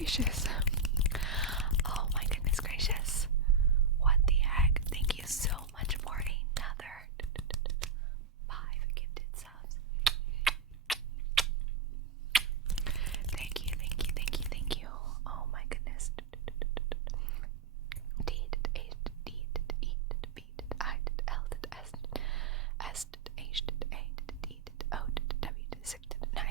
gracious. Oh my goodness gracious. What the heck? Thank you so much for another 5 gifted subs. Thank you, thank you, thank you, thank you. Oh my goodness. D D D E B I L S S H A D O W 6 9.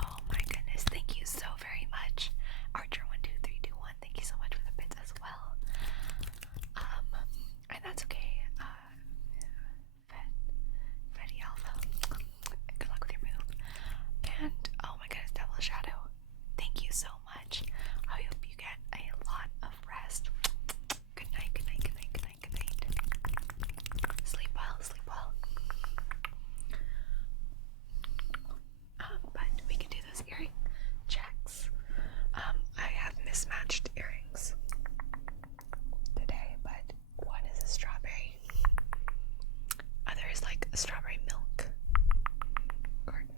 Oh my goodness, thank you so very much. Archer12321, thank you so much for the bits as well. And that's okay. Freddy Alpha, good luck with your move. And oh my goodness, Devil Shadow, thank you so much. I hope you get a lot of rest. Good night, good night, good night, good night, good night. Sleep well, sleep well. But we can do those earring checks. I have mismatched earrings today, but one is a strawberry, other is like a strawberry milk carton.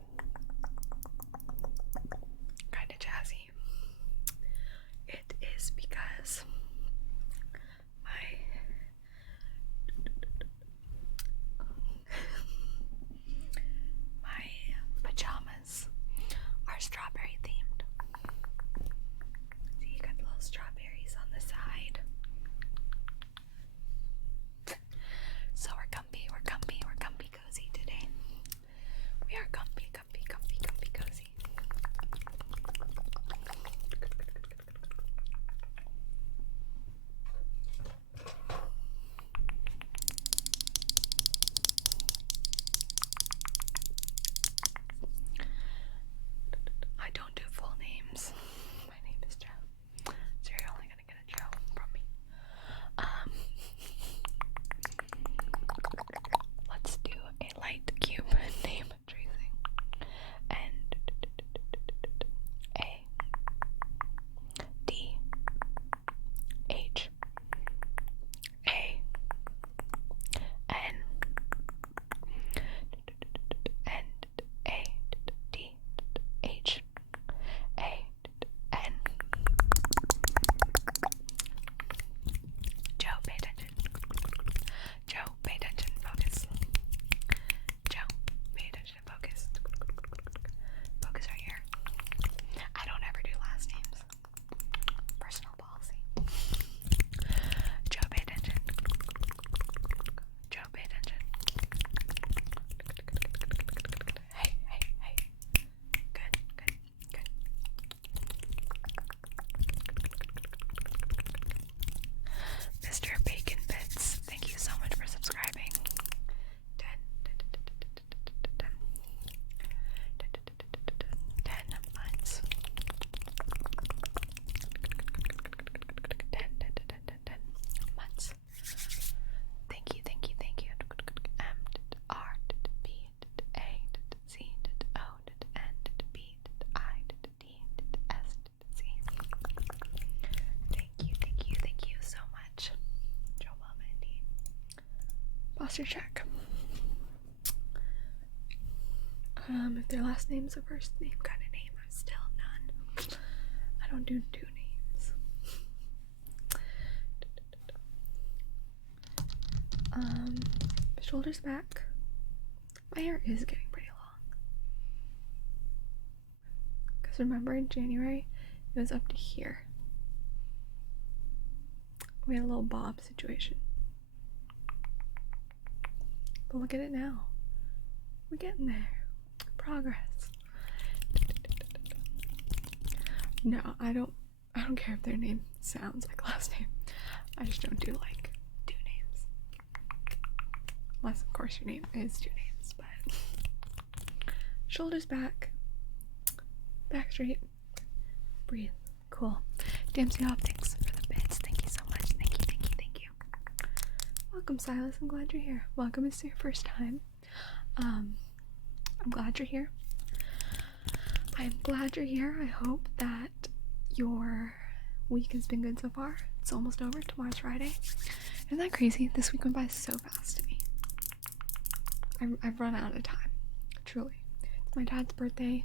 Kind of jazzy. It is because my pajamas are strawberry themed. See, you got little strawberries on the side. So we're comfy, we're comfy, we're comfy cozy today. We are comfy, comfy, comfy, comfy cozy. I don't do full names. My name is Joe. So you're only gonna get a Joe from me. Let's do a light cube name tracing. And A D H A N and A D H A N. Joe, pay attention. Joe, pay attention. Focus. Joe, pay attention. Focus. Focus right here. I don't ever do last names. Personal policy. Joe, pay attention. Joe, pay attention. Hey, hey, hey. Good, good, good. Mr. Bacon Bits, thank you so much for subscribing. 10 months. 10 months. Thank you, thank you, thank you. M R B A C O N B I D S C. Thank you so much. Joe Mama indeed. Posture check. If their last name's a first name kind of name, I'm still none. I don't do two names. Shoulders back. My hair is getting pretty long. Because remember in January, it was up to here. We had a little bob situation. But look at it now. We're getting there. Progress. No, I don't care if their name sounds like last name. I just don't do like two names. Unless of course your name is two names, but shoulders back. Back straight. Breathe. Cool. Dempsey Optics for the bits. Thank you so much. Thank you, thank you, thank you. Welcome, Silas. I'm glad you're here. Welcome. It's your first time. I'm glad you're here. I'm glad you're here. I hope that your week has been good so far. It's almost over. Tomorrow's Friday. Isn't that crazy? This week went by so fast to me. I've run out of time. Truly. It's my dad's birthday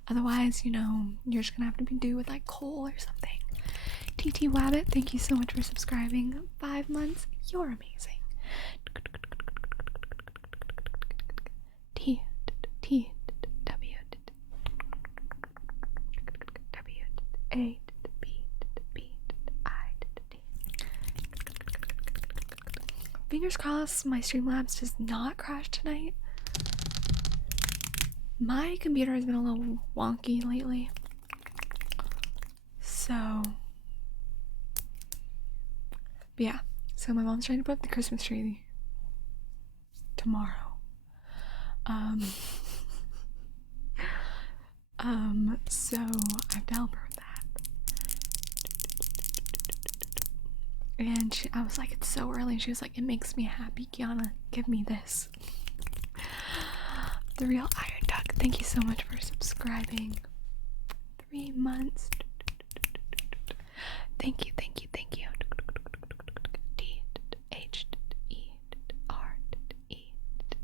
Otherwise, you know, you're just gonna have to be do with like coal or something. TT Wabbit, thank you so much for subscribing. 5 months, you're amazing. T T W W A B B I D. Fingers crossed my Streamlabs does not crash tonight. My computer has been a little wonky lately. So, but yeah. So my mom's trying to put up the Christmas tree tomorrow. So I have to help her with that. And I was like, it's so early. And she was like, it makes me happy, Kiana. Give me this. The Real Iron Duck, thank you so much for subscribing. 3 months. Thank you, thank you, thank you. D H E R E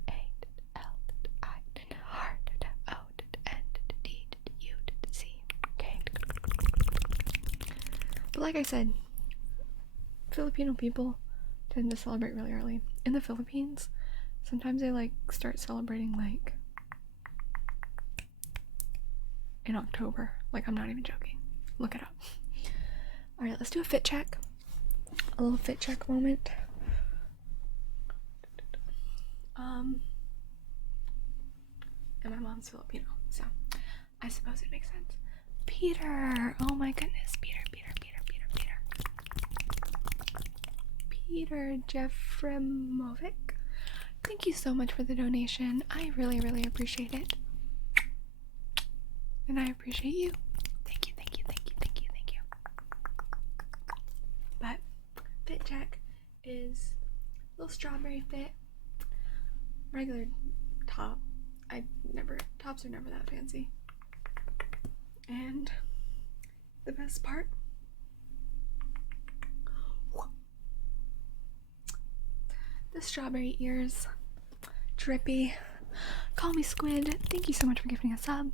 A L I R O N D U C. Okay. But like I said, Filipino people tend to celebrate really early. In the Philippines, sometimes they like start celebrating like in October. Like, I'm not even joking. Look it up. Alright, let's do a fit check. A little fit check moment. And my mom's Filipino, so I suppose it makes sense. Peter! Oh my goodness, Peter. Peter Jefremovic. Thank you so much for the donation. I really, really appreciate it. And I appreciate you. Thank you. But fit check is a little strawberry fit. Regular top. Tops are never that fancy. And the best part, the strawberry ears. Drippy. Call me Squid. Thank you so much for giving a sub.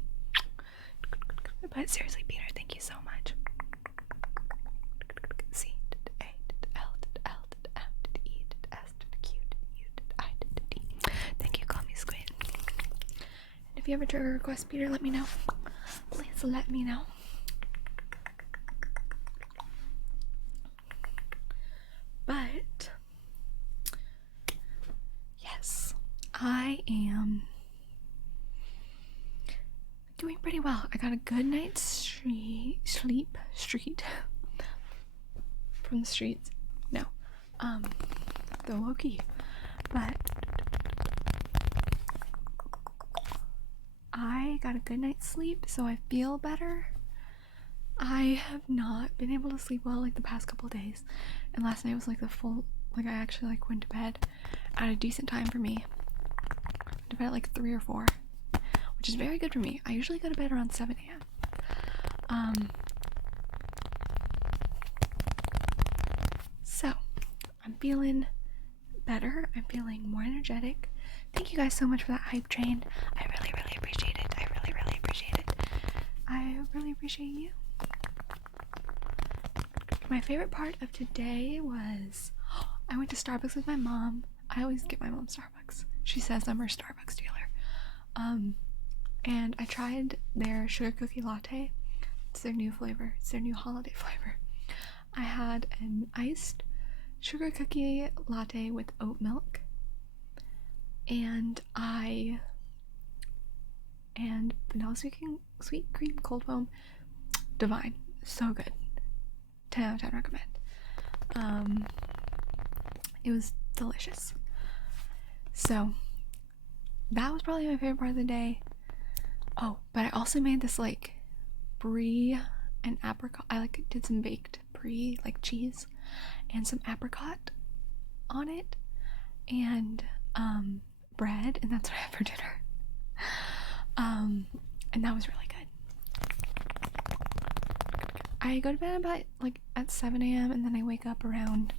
But seriously, Peter, thank you so much. C A L L M E S Q U I D. Thank you, call me Squid. And if you have a trigger request, Peter, let me know. Please let me know. But yes, I am doing pretty well. I got a good night's sleep from the streets. No, the low-key. But I got a good night's sleep, so I feel better. I have not been able to sleep well like the past couple days, and last night was like I actually like went to bed at a decent time for me. Went to bed at like 3 or 4, which is very good for me. I usually go to bed around 7 a.m. So I'm feeling better. I'm feeling more energetic. Thank you guys so much for that hype train. I really, really appreciate it. I really, really appreciate it. I really appreciate you. My favorite part of today was I went to Starbucks with my mom. I always get my mom Starbucks. She says I'm her Starbucks dealer. And I tried their sugar cookie latte. It's their new flavor. It's their new holiday flavor. I had an iced sugar cookie latte with oat milk. And vanilla sweet cream cold foam. Divine. So good. 10 out of 10 recommend. It was delicious. So that was probably my favorite part of the day. Oh, but I also made this like brie and apricot. I like did some baked brie, like cheese, and some apricot on it, and bread, and that's what I had for dinner. And that was really good. I go to bed about like at 7 a.m. and then I wake up around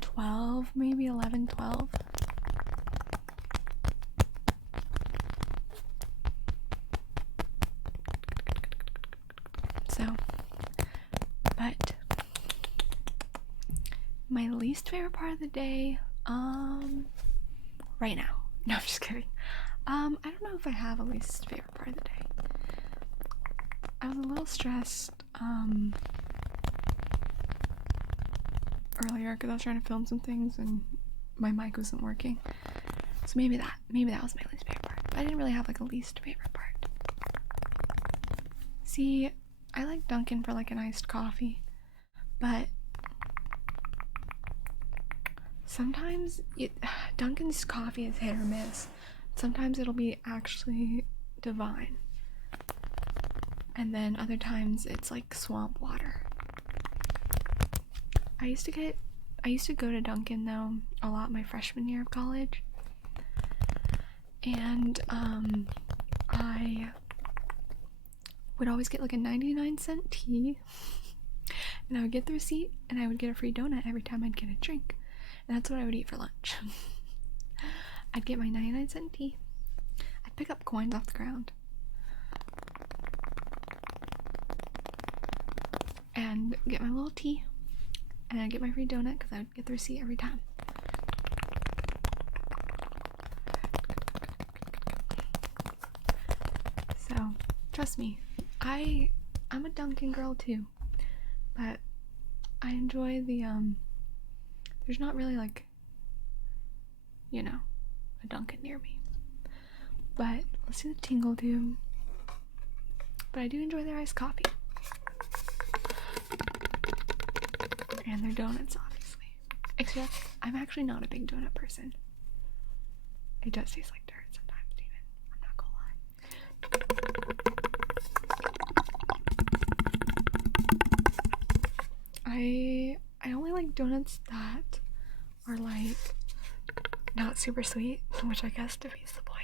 12, maybe 11, 12. So, but my least favorite part of the day, right now. No, I'm just kidding. I don't know if I have a least favorite part of the day. I was a little stressed, earlier because I was trying to film some things and my mic wasn't working. So maybe that was my least favorite part. But I didn't really have like a least favorite part. See, I like Dunkin' for like an iced coffee, but sometimes Dunkin's coffee is hit or miss. Sometimes it'll be actually divine, and then other times it's like swamp water. I used to go to Dunkin' though a lot my freshman year of college, and I would always get like a 99-cent tea, and I would get the receipt and I would get a free donut every time I'd get a drink, and that's what I would eat for lunch. I'd get my 99-cent tea, I'd pick up coins off the ground, and get my little tea, and I'd get my free donut because I would get the receipt every time. So, trust me, I'm a Dunkin' girl too, but I enjoy the, there's not really like, you know, a Dunkin' near me, but let's do the tingle too. But I do enjoy their iced coffee. And their donuts, obviously. Except, I'm actually not a big donut person. It does taste like dirt sometimes, even. I'm not gonna lie. I only like donuts that are like not super sweet, which I guess defeats the point,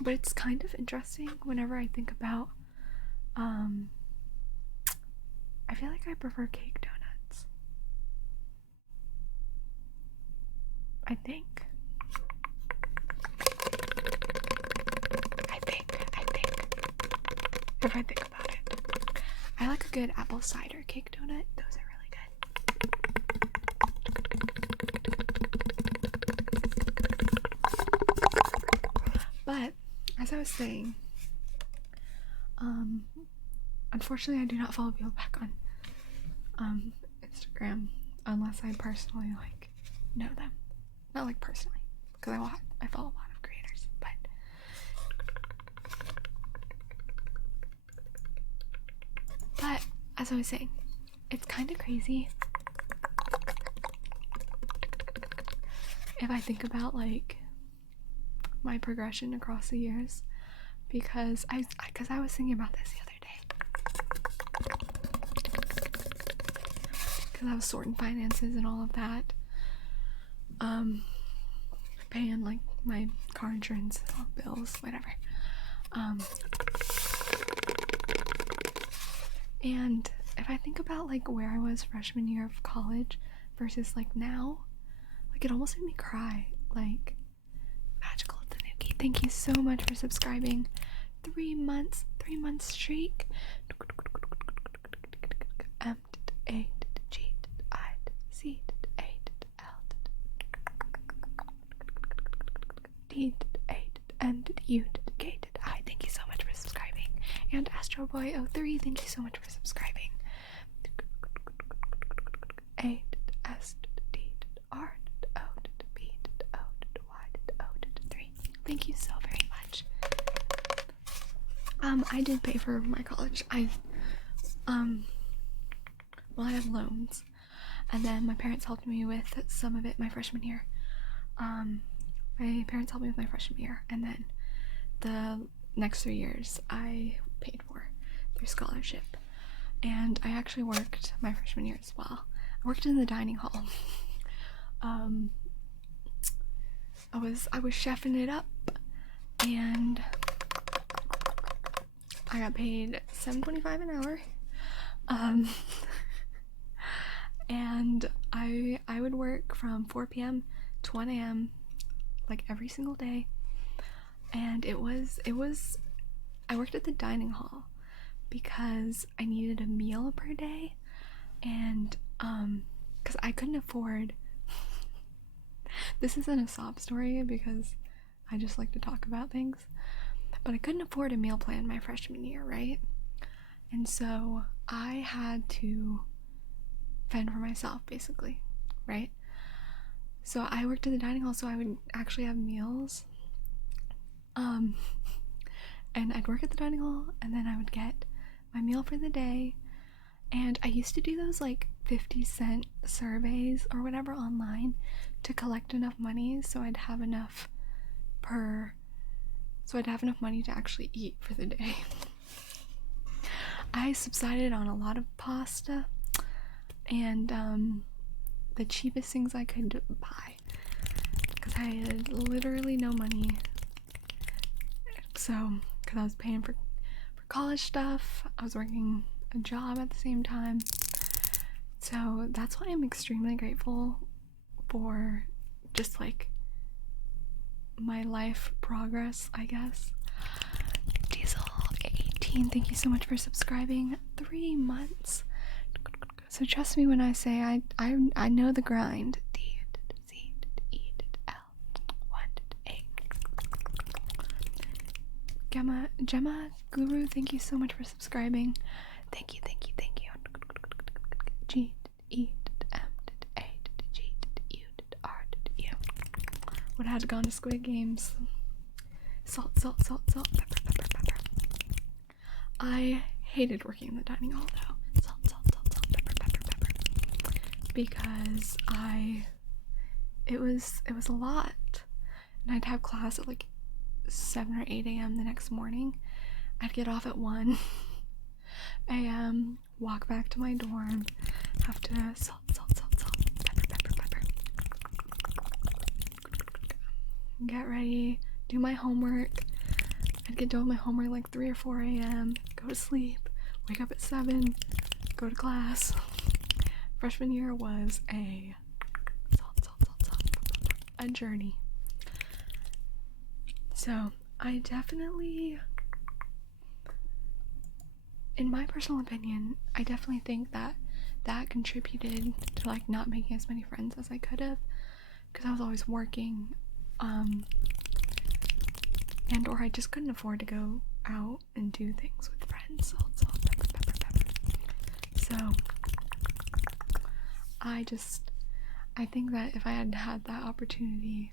but it's kind of interesting whenever I think about, I feel like I prefer cake donuts. I think. If I think about it. I like a good apple cider cake donut. Those are really good. But, as I was saying, unfortunately I do not follow people back on Instagram unless I personally like know them. Not like personally, because I follow a lot of creators, but as I was saying, it's kind of crazy if I think about like my progression across the years, because I was thinking about this the other day, because I was sorting finances and all of that, paying like my car insurance, bills, whatever, and if I think about like where I was freshman year of college versus like now, like it almost made me cry. Like, Magical Tanuki, thank you so much for subscribing. 3 month streak. Thank you so much for subscribing. And AstroBoy03, thank you so much for subscribing. Thank you so very much. I did pay for my college. I had loans, and then my parents helped me with some of it my freshman year. My parents helped me with my freshman year, and then the next 3 years I paid for through scholarship. And I actually worked my freshman year as well. I worked in the dining hall. I was chefing it up, and I got paid $7.25 an hour. And And I would work from 4 p.m. to 1 a.m. like every single day. And it was I worked at the dining hall because I needed a meal per day, and because I couldn't afford this isn't a sob story because I just like to talk about things, but I couldn't afford a meal plan my freshman year, right? And so I had to fend for myself, basically, right? So I worked at the dining hall so I would actually have meals. And I'd work at the dining hall, and then I would get my meal for the day. And I used to do those like 50-cent surveys or whatever online to collect enough money so I'd have enough money to actually eat for the day. I subsided on a lot of pasta and the cheapest things I could buy because I had literally no money. So, because I was paying for college stuff, I was working a job at the same time. So that's why I'm extremely grateful for just like my life progress, I guess. Diesel18, thank you so much for subscribing. 3 months. So trust me when I say I know the grind. Gemma Guru, thank you so much for subscribing. Thank you. G E M A G U R U. Would have gone to Squid Games. Salt, pepper. I hated working in the dining hall though. Salt, pepper. Because it was a lot. And I'd have class at like 7 or 8 a.m. the next morning. I'd get off at 1 a.m., walk back to my dorm, have to salt, pepper. Get ready, do my homework. I'd get done with my homework like 3 or 4 a.m., go to sleep, wake up at 7, go to class. Freshman year was a journey. So I definitely, in my personal opinion, I definitely think that contributed to like not making as many friends as I could have, because I was always working, and or I just couldn't afford to go out and do things with friends. Salt, pepper. So I think that if I had had that opportunity,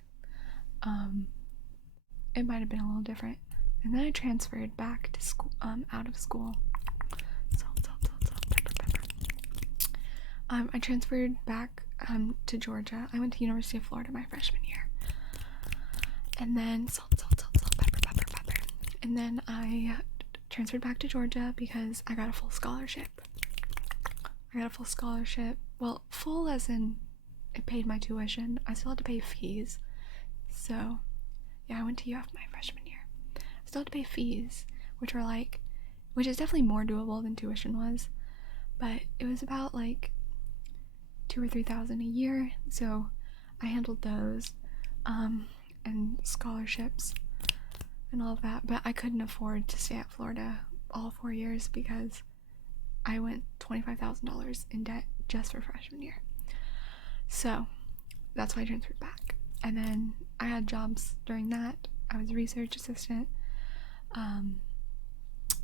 it might have been a little different. And then I transferred back to school, out of school. Salt, pepper. I transferred back to Georgia. I went to University of Florida my freshman year. And then salt, pepper. And then I transferred back to Georgia because I got a full scholarship. Well, full as in it paid my tuition. I still had to pay fees. So yeah, I went to UF my freshman year. I still had to pay fees, which is definitely more doable than tuition was, but it was about like $2,000 or $3,000 a year. So I handled those, and scholarships and all of that. But I couldn't afford to stay at Florida all 4 years because I went $25,000 in debt just for freshman year. So that's why I transferred back. And then I had jobs during that. I was a research assistant,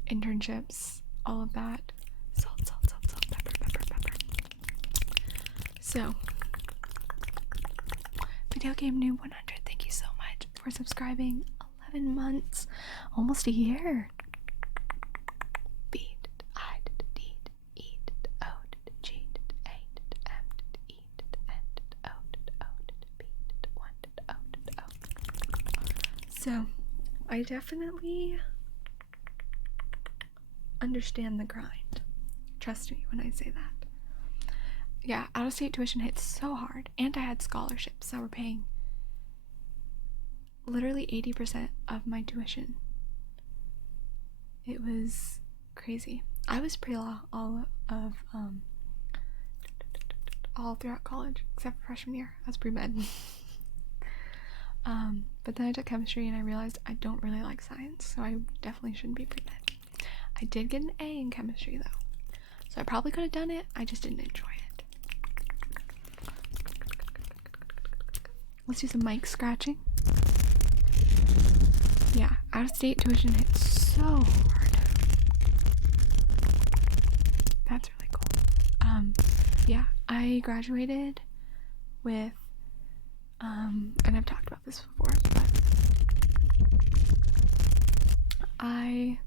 internships, all of that. Salt, pepper. So, Video Game Noob 100, thank you so much for subscribing. 11 months, almost a year. So, I definitely understand the grind. Trust me when I say that. Yeah, out-of-state tuition hit so hard, and I had scholarships that were paying literally 80% of my tuition. It was crazy. I was pre-law all all throughout college, except for freshman year. I was pre-med. But then I took chemistry and I realized I don't really like science, so I definitely shouldn't be pre-med. I did get an A in chemistry though, so I probably could have done it. I just didn't enjoy it. Let's do some mic scratching. Yeah, out-of-state tuition hit so hard. That's really cool. Yeah, I graduated with, and I've talked about this before, but I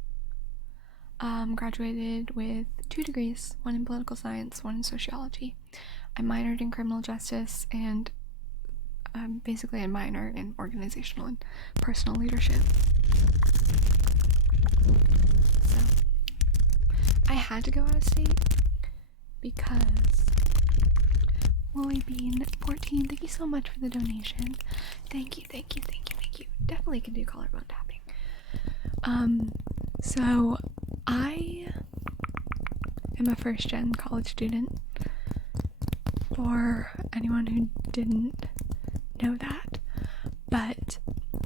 graduated with 2 degrees, one in political science, one in sociology. I minored in criminal justice, and basically a minor in organizational and personal leadership. So I had to go out of state because Lily Bean 14, thank you so much for the donation. Thank you. Definitely can do collarbone tapping. So I am a first-gen college student. For anyone who didn't know that. But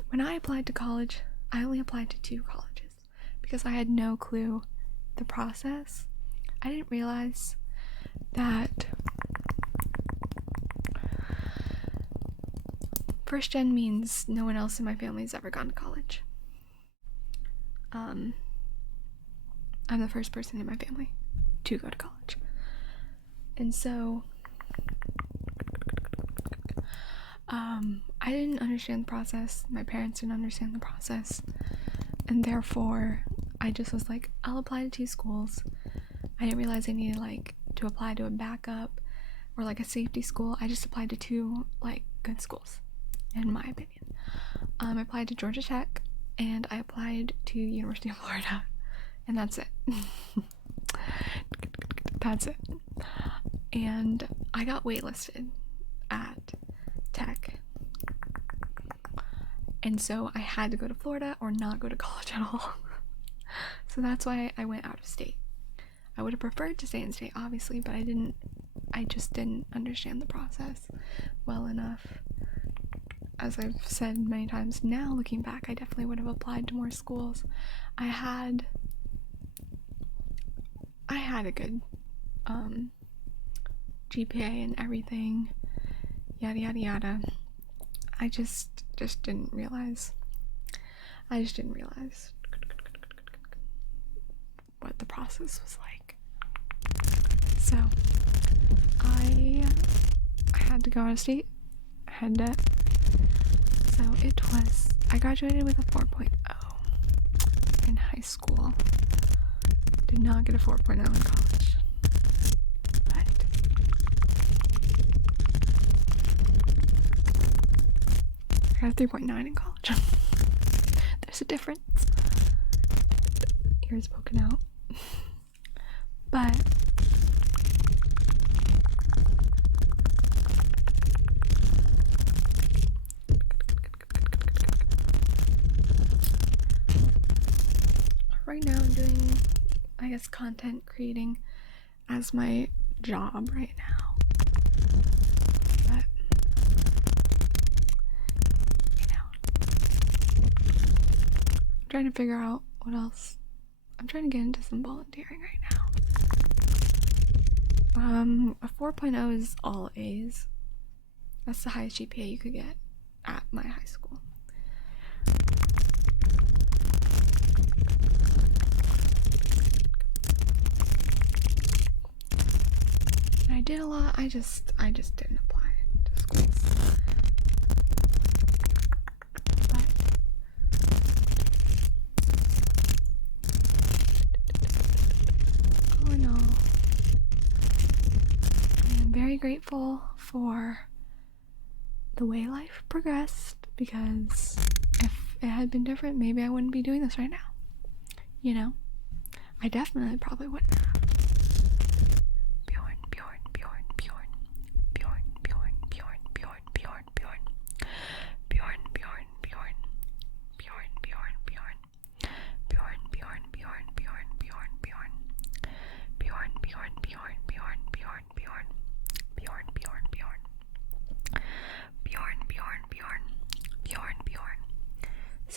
when I applied to college, I only applied to 2 colleges because I had no clue the process. I didn't realize that first gen means no one else in my family has ever gone to college. I'm the first person in my family to go to college. And so I didn't understand the process. My parents didn't understand the process. And therefore, I just was like, I'll apply to 2 schools. I didn't realize I needed to apply to a backup or a safety school. I just applied to 2 good schools, in my opinion. I applied to Georgia Tech and I applied to University of Florida, and that's it. That's it. And I got waitlisted at Tech. And so I had to go to Florida or not go to college at all. So that's why I went out of state. I would have preferred to stay in state, obviously, but I just didn't understand the process well enough. As I've said many times now, looking back, I definitely would have applied to more schools. I had a good GPA and everything, yada yada yada. I just didn't realize. What the process was like. So I had to go out of state. I had debt. So I graduated with a 4.0 in high school. Did not get a 4.0 in college. But I got a 3.9 in college. There's a difference. Ears poking out. But right now I'm doing, I guess, content creating as my job right now. But I'm trying to figure out what else. I'm trying to get into some volunteering right now. A 4.0 is all A's. That's the highest GPA you could get at my high school. And I did a lot. I just didn't apply to schools. But all in all, I am very grateful for the way life progressed, because if it had been different, maybe I wouldn't be doing this right now. You know? I definitely probably wouldn't have.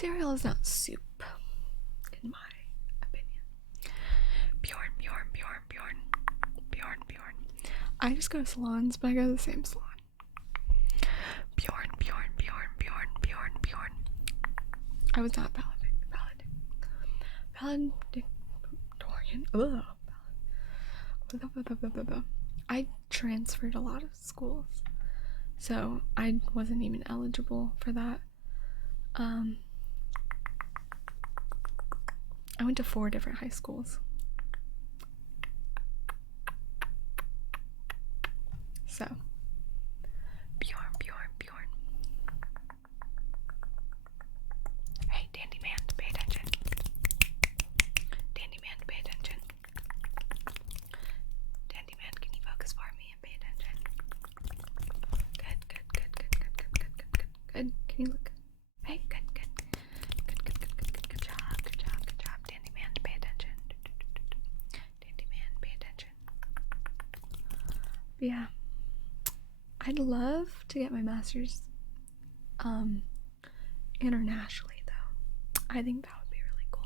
Cereal is not soup, in my opinion. Bjorn. I just go to salons, but I go to the same salon. Bjorn. I was not valedictorian. I transferred a lot of schools, so I wasn't even eligible for that. I went to 4 different high schools. So, Bjorn. Hey, Dandy Man, pay attention. Dandy Man, can you focus for me and pay attention? Good. Can you look? Hey, good. Good job. Dandy Man, pay attention. But yeah. I'd love to get my master's internationally, though. I think that would be really cool.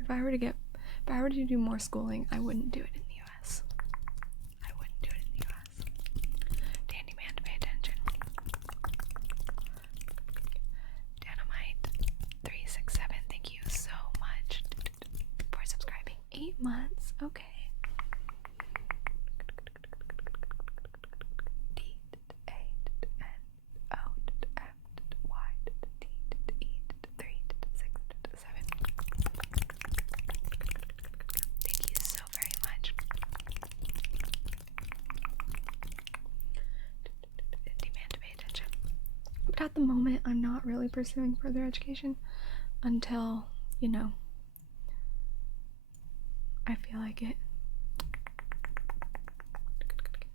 If I were to do more schooling, I wouldn't do it in the US. Dandy Man, pay attention. Dynamite 367, thank you so much for subscribing. 8 months, okay. At the moment, I'm not really pursuing further education until, I feel like it.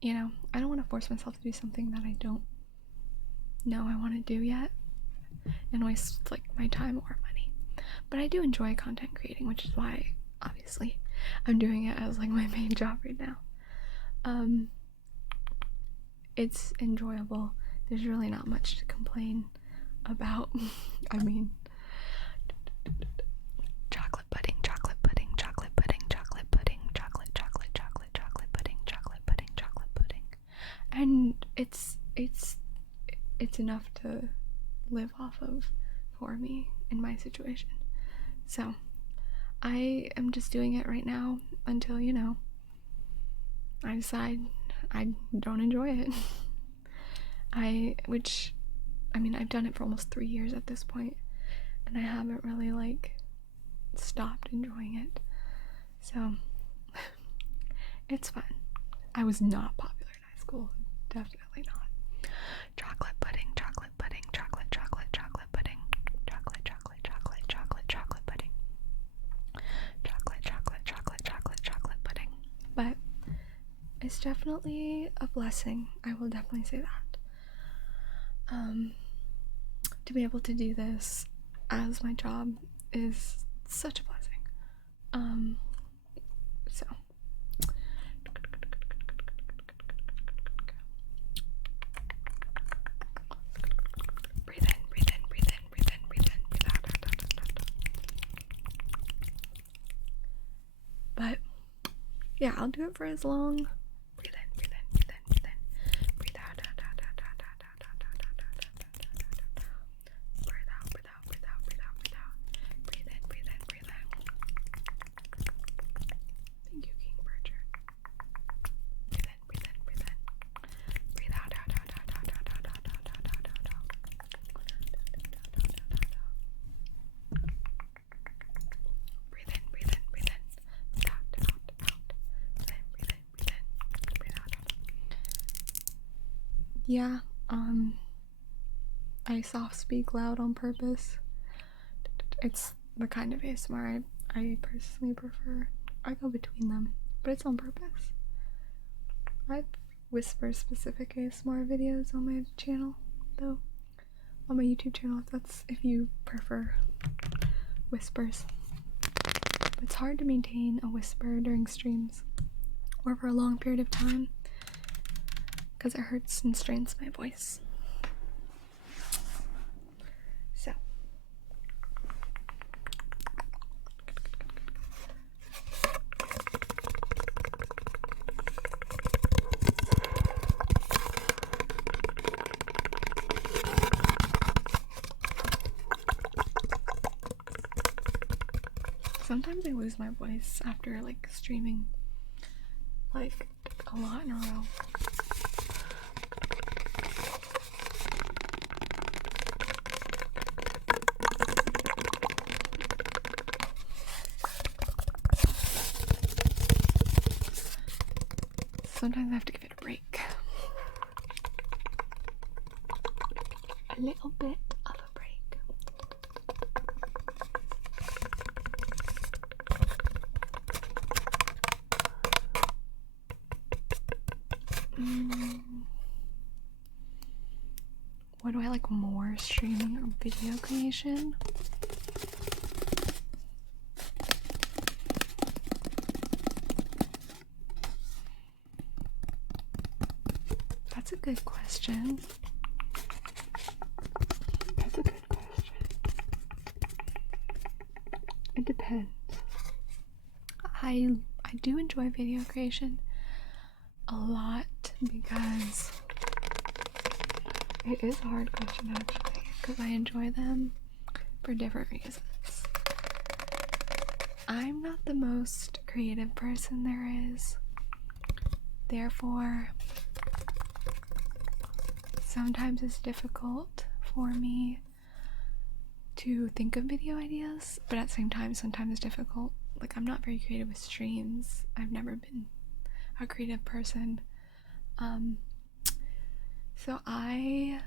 I don't want to force myself to do something that I don't know I want to do yet and waste my time or money. But I do enjoy content creating, which is why obviously I'm doing it as my main job right now. It's enjoyable. There's really not much to complain about. I mean, chocolate pudding, and it's enough to live off of for me in my situation. So I am just doing it right now until I decide I don't enjoy it. I've done it for almost 3 years at this point, and I haven't really stopped enjoying it. So it's fun. I was not popular in high school, definitely not. Chocolate pudding, chocolate pudding. But it's definitely a blessing. I will definitely say that. To be able to do this as my job is such a blessing. So breathe in, breathe out. But yeah, I'll do it for as long. Breathe in, breathe out. Breathe out. Thank you, King Bircher. Breathe in. Breathe out. Breathe in. Out. Breathe in. Breathe out. Yeah, I soft speak loud on purpose. It's the kind of ASMR I personally prefer. I go between them, but it's on purpose. I have whisper specific ASMR videos on my channel, though. On my YouTube channel, if you prefer whispers. It's hard to maintain a whisper during streams or for a long period of time because it hurts and strains my voice. Sometimes I lose my voice after like streaming like a lot in a row. Sometimes I have to give it a break. A little bit of a break. What do I like more, streaming or video creation? That's a good question. It depends. I do enjoy video creation a lot because it is a hard question actually, because I enjoy them for different reasons. I'm not the most creative person there is. Therefore, sometimes it's difficult for me to think of video ideas, but at the same time, sometimes it's difficult. Like, I'm not very creative with streams. I've never been a creative person. So I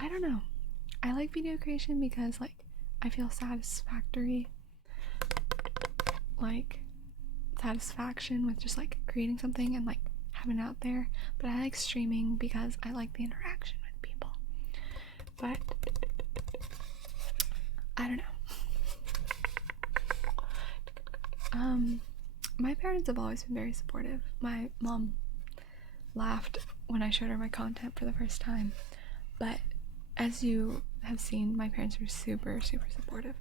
don't know. I like video creation because, like, I feel satisfaction with just like creating something and like having it out there. But I like streaming because I like the interaction with people. But I don't know. My parents have always been very supportive. My mom laughed when I showed her my content for the first time, but as you have seen, my parents were super supportive.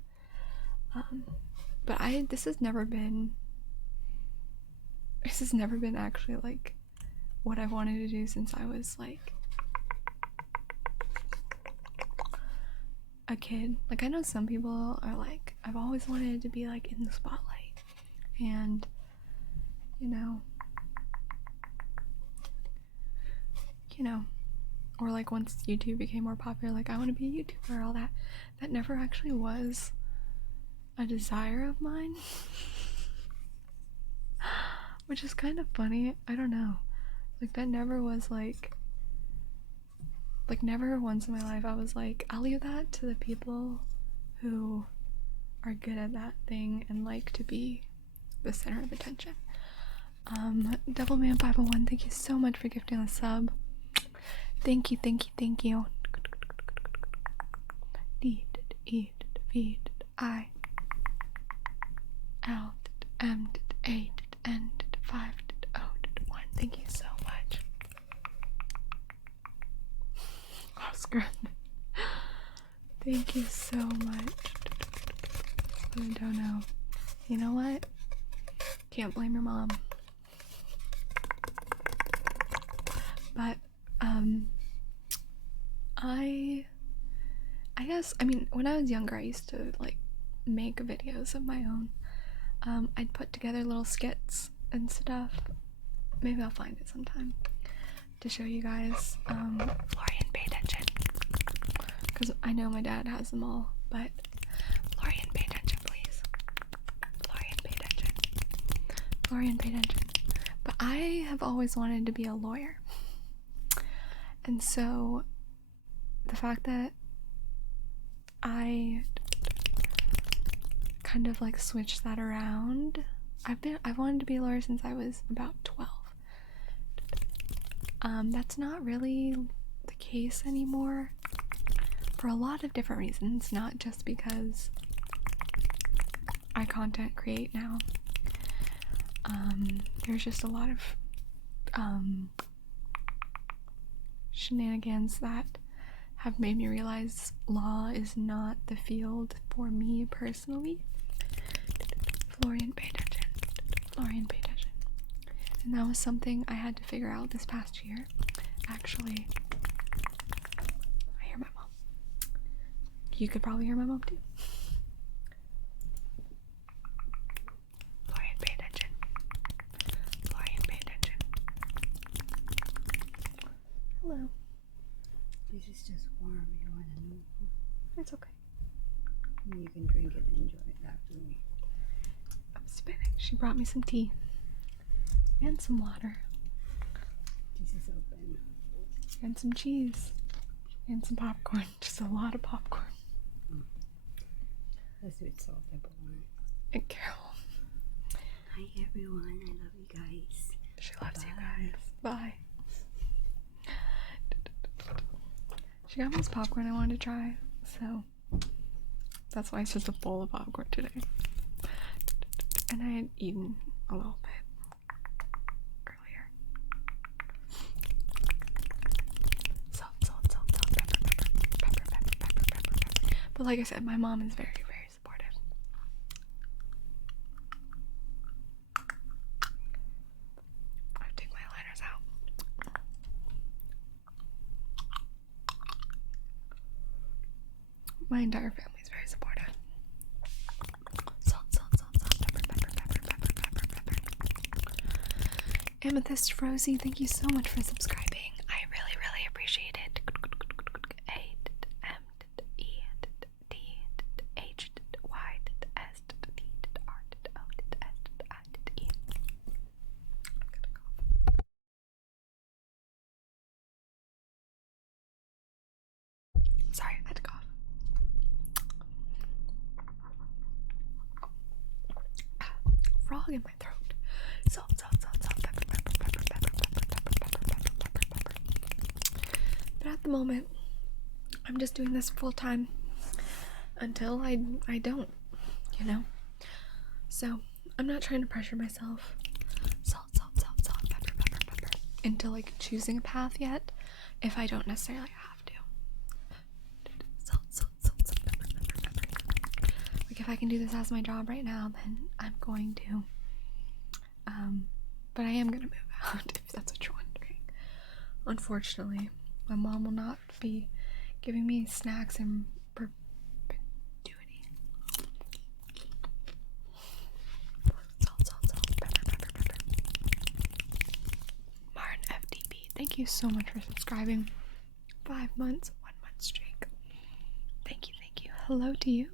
But this has never been actually like what I've wanted to do since I was like a kid. Like, I know some people are like, I've always wanted to be like in the spotlight, and or like once YouTube became more popular, like I want to be a YouTuber, all that. That never actually was a desire of mine. Which is kind of funny. I don't know. Like, that never was like never once in my life I was like, I'll leave that to the people who are good at that thing and like to be the center of attention. Devilman501, thank you so much for gifting a sub. Thank you. Did, eat, feed, I, L, M, A, N, 5, O, 1. Thank you so much. Oscar. Thank you so much. I don't know. You know what? Can't blame your mom. But I guess, I mean, when I was younger, I used to like make videos of my own. I'd put together little skits and stuff. Maybe I'll find it sometime to show you guys. Florian, pay attention, because I know my dad has them all, but Florian, pay attention, please. Florian, pay attention. But I have always wanted to be a lawyer. And so the fact that I kind of like switched that around, I've wanted to be a lawyer since I was about 12. That's not really the case anymore for a lot of different reasons, not just because I content create now. There's just a lot of shenanigans that have made me realize law is not the field for me personally. Florian, pay attention. And that was something I had to figure out this past year. Actually, I hear my mom. you could probably hear my mom too. Florian, pay attention. Florian, pay attention. Hello. This is just warm. You want to know? It's okay. You can drink it and enjoy it after me. I'm spinning. She brought me some tea and some water. This is open. And some cheese. And some popcorn. Just a lot of popcorn. That's with salt, one. And Carol. Hi everyone. I love you guys. She loves you guys. Bye. She got me this popcorn I wanted to try, so that's why it's just a bowl of popcorn today. And I had eaten a little bit earlier. Salt, salt, salt, salt, pepper, pepper, pepper, pepper, pepper, pepper, pepper. But like I said, my mom is very, very supportive. I take my liners out. My entire family is very supportive. Salt, salt, salt, salt, pepper, pepper, pepper, pepper, pepper, pepper. Amethyst Rosie, thank you so much for subscribing. I really, really appreciate it. Sorry, I had to cough. Frog in my throat. Salt, salt, salt, salt, pepper, pepper, pepper, pepper, pepper, pepper, pepper, pepper, pepper, pepper. But at the moment, I'm just doing this full time until I don't, you know? So I'm not trying to pressure myself. Salt, salt, salt, salt, pepper, pepper, pepper. Into like choosing a path yet, if I don't necessarily have to. Salt, salt, salt, salt, pepper, pepper, pepper. Like if I can do this as my job right now, then I'm going to. But I am gonna move out if that's what you're wondering. Unfortunately, my mom will not be giving me snacks in perpetuity. Salt, salt, salt, pepper, pepper, pepper. Martin FDB, thank you so much for subscribing. 5 months, 1 month streak. Thank you, thank you. Hello to you.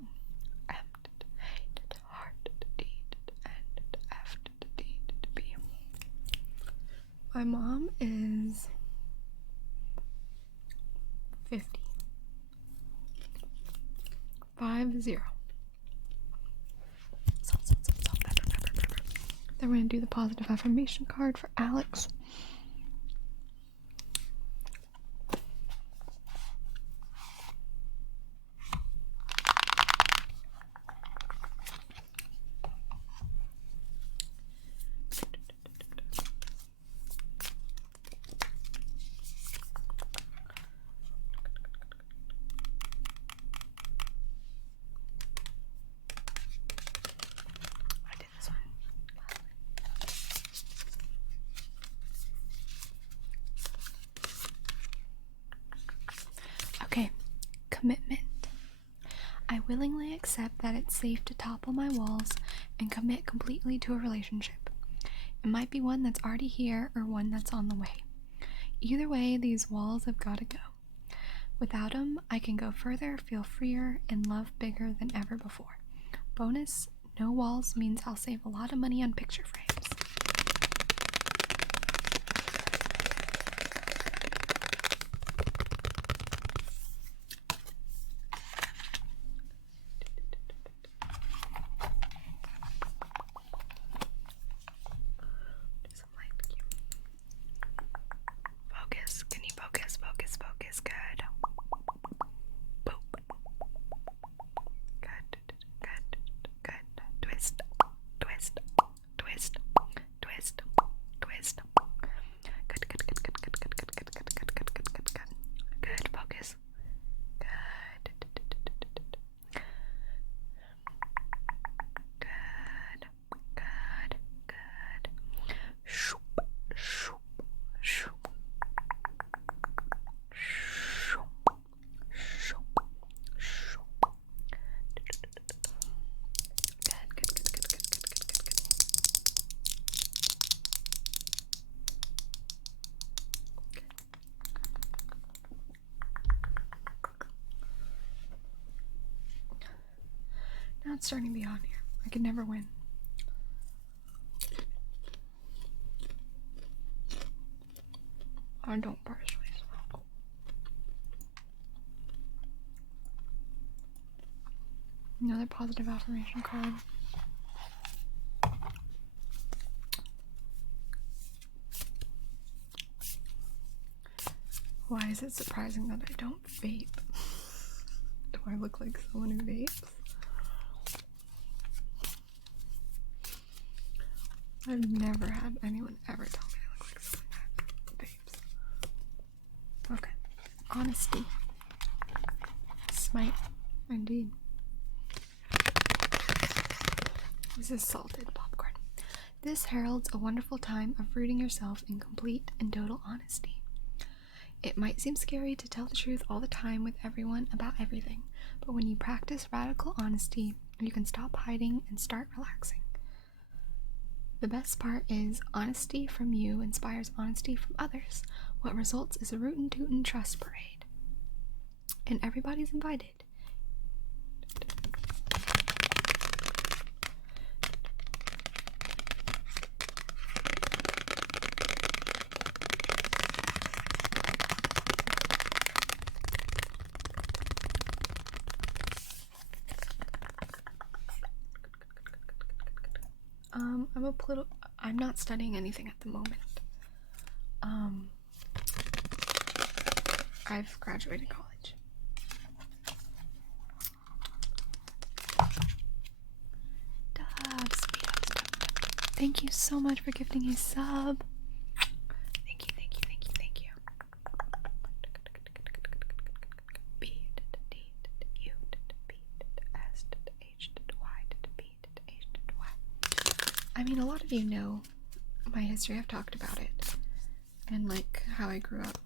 My mom is 50. 50. Salt, salt, salt, salt, pepper, pepper, pepper. Then we're gonna do the positive affirmation card for Alex. Okay, commitment. I willingly accept that it's safe to topple my walls and commit completely to a relationship. It might be one that's already here or one that's on the way. Either way, these walls have got to go. Without them, I can go further, feel freer, and love bigger than ever before. Bonus, no walls means I'll save a lot of money on picture frames. Focus. Can you focus? Focus, focus. Good. Boop. Good, good, good. Twist, twist, twist. not starting beyond here. I could never win. I don't personally smoke. Another positive affirmation card. Why is it surprising that I don't vape? Do I look like someone who vapes? I've never had anyone ever tell me I look like someone that vapes. Okay. Honesty. Smite. Indeed. This is salted popcorn. This heralds a wonderful time of rooting yourself in complete and total honesty. It might seem scary to tell the truth all the time with everyone about everything, but when you practice radical honesty, you can stop hiding and start relaxing. The best part is honesty from you inspires honesty from others. What results is a rootin' tootin' trust parade. And everybody's invited. I'm not studying anything at the moment. I've graduated college. Dubs, thank you so much for gifting a sub. Thank you. I mean, a lot of you know my history. I've talked about it and like how I grew up.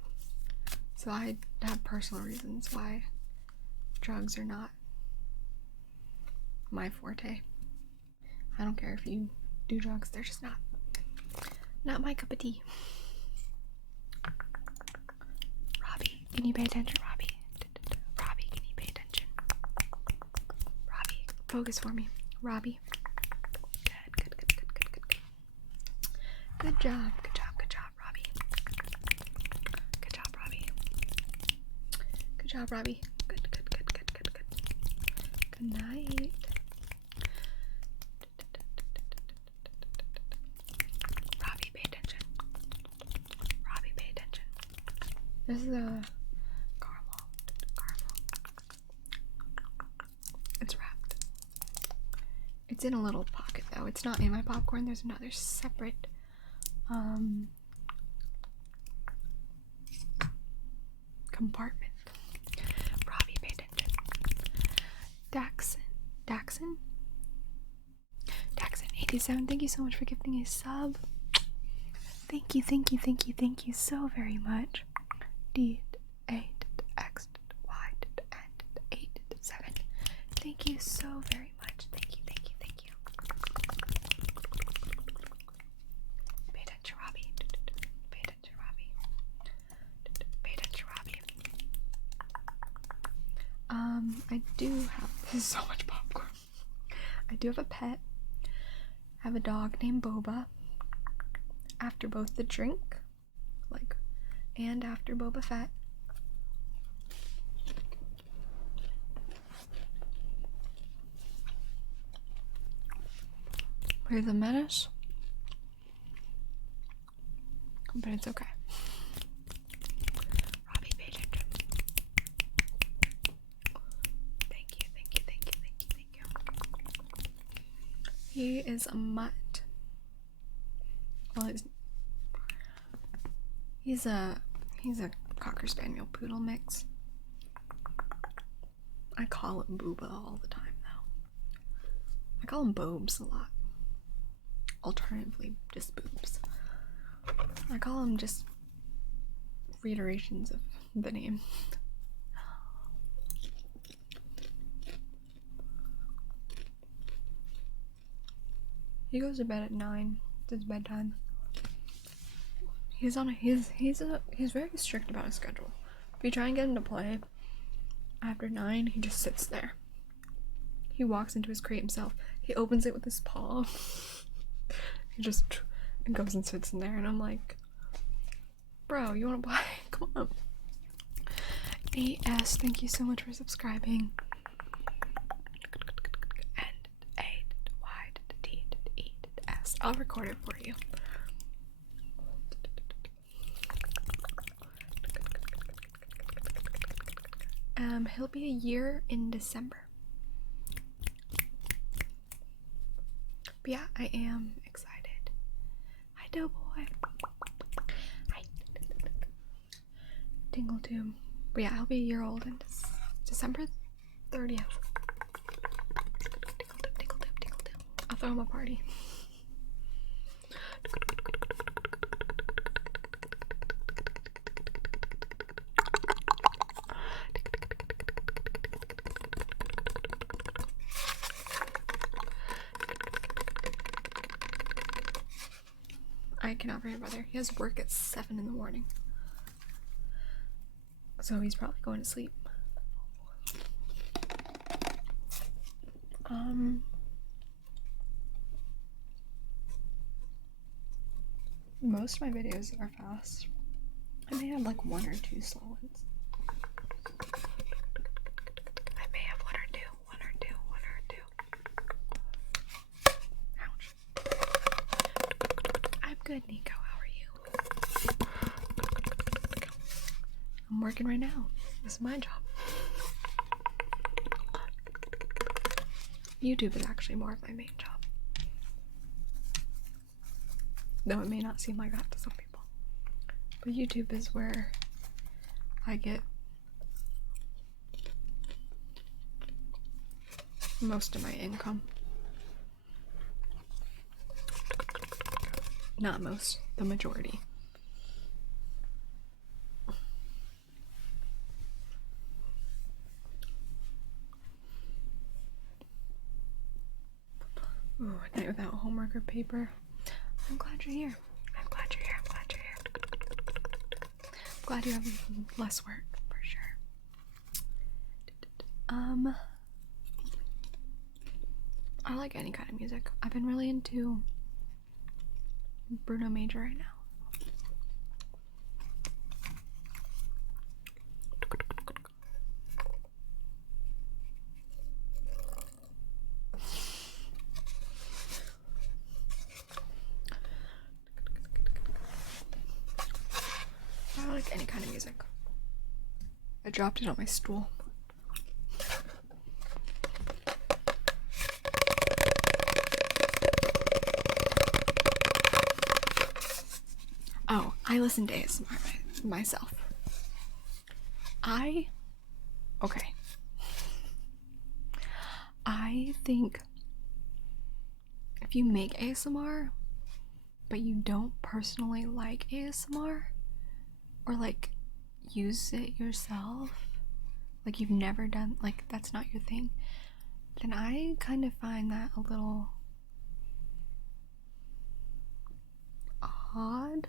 So I have personal reasons why drugs are not my forte. I don't care if you do drugs, they're just not my cup of tea. Robbie, can you pay attention, Robbie? Robbie, can you pay attention? Robbie, focus for me. Robbie. Good job, Robbie. Good job, Robbie. Good job, Robbie. Good. Good night. Robbie, pay attention. This is a caramel. It's wrapped. It's in a little pocket though. It's not in my popcorn. There's another separate compartment. Robbie, pay attention. Daxon 87, thank you so much for gifting a sub. Thank you so very much. D 8 X Y and 8 7. Thank you so very much. Thank you. Pay attention, Robbie. I do have, this is so much popcorn. I do have a pet. I have a dog named Boba. After both the drink, and after Boba Fett. He's a menace, but it's okay. Robbie, pay attention. Thank you. He is a mutt. Well, he's a Cocker Spaniel Poodle mix. I call him Booba all the time though. I call him Bobes a lot. Alternatively, just Boobs. I call him just reiterations of the name. He goes to bed at 9. It's his bedtime. He's very strict about his schedule. If you try and get him to play after 9, he just sits there. He walks into his crate himself. He opens it with his paw. He just goes and sits in there, and I'm like, bro, you want to buy? Come on. AS, thank you so much for subscribing. And A-Y-D-E-S. I'll record it for you. He'll be a year in December. But yeah, I am excited. Hi, Doughboy. Hi. Tingle too. But yeah, I'll be a year old in December 30th. I'll throw him a party. I cannot for your brother. He has work at 7 in the morning. So he's probably going to sleep. Most of my videos are fast. I may have like 1 or 2 slow ones. I may have 1 or 2. Ouch. I'm good, Nico. How are you? I'm working right now. This is my job. YouTube is actually more of my main job. Though it may not seem like that to some people. But YouTube is where I get most of my income. Not most, the majority. Ooh, a night without homework or paper. I'm glad you're here. I'm glad you're here. Glad you have less work, for sure. I like any kind of music. I've been really into Bruno Major right now. I like any kind of music. I dropped it on my stool. Oh, I listen to ASMR myself. Okay. I think if you make ASMR, but you don't personally like ASMR, or like use it yourself, like you've never done, like that's not your thing, then I kind of find that a little odd.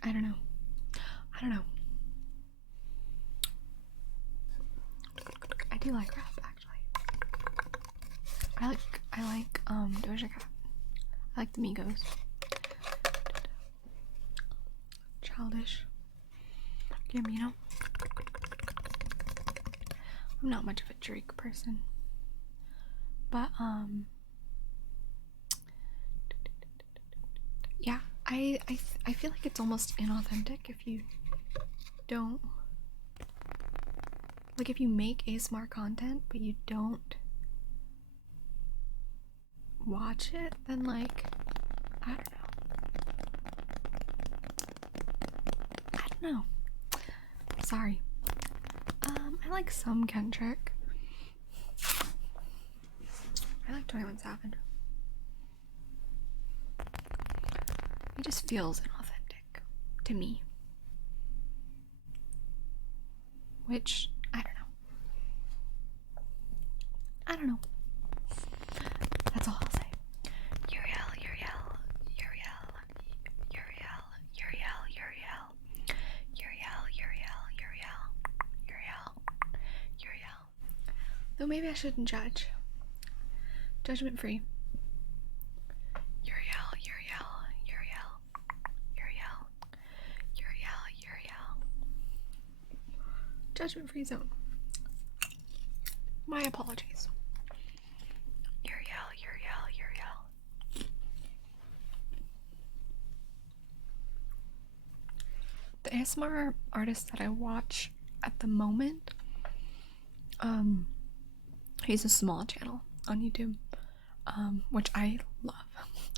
I don't know. I do like rap, actually. I like Doja Cat. I like the Migos. Childish. Gambino. I'm not much of a Drake person. But yeah, I feel like it's almost inauthentic if you don't, like, if you make ASMR content but you don't watch it, then like I don't know. Sorry. I like some Kendrick. I like 21 Savage. It just feels inauthentic to me. Which, I don't know. That's all I'll say. maybe I shouldn't judge. Judgment free. Uriel, Uriel, Uriel, Uriel, Uriel, Uriel. Judgment free zone. My apologies. Uriel, Uriel, Uriel. The ASMR artist that I watch at the moment, he's a small channel on YouTube, which I love.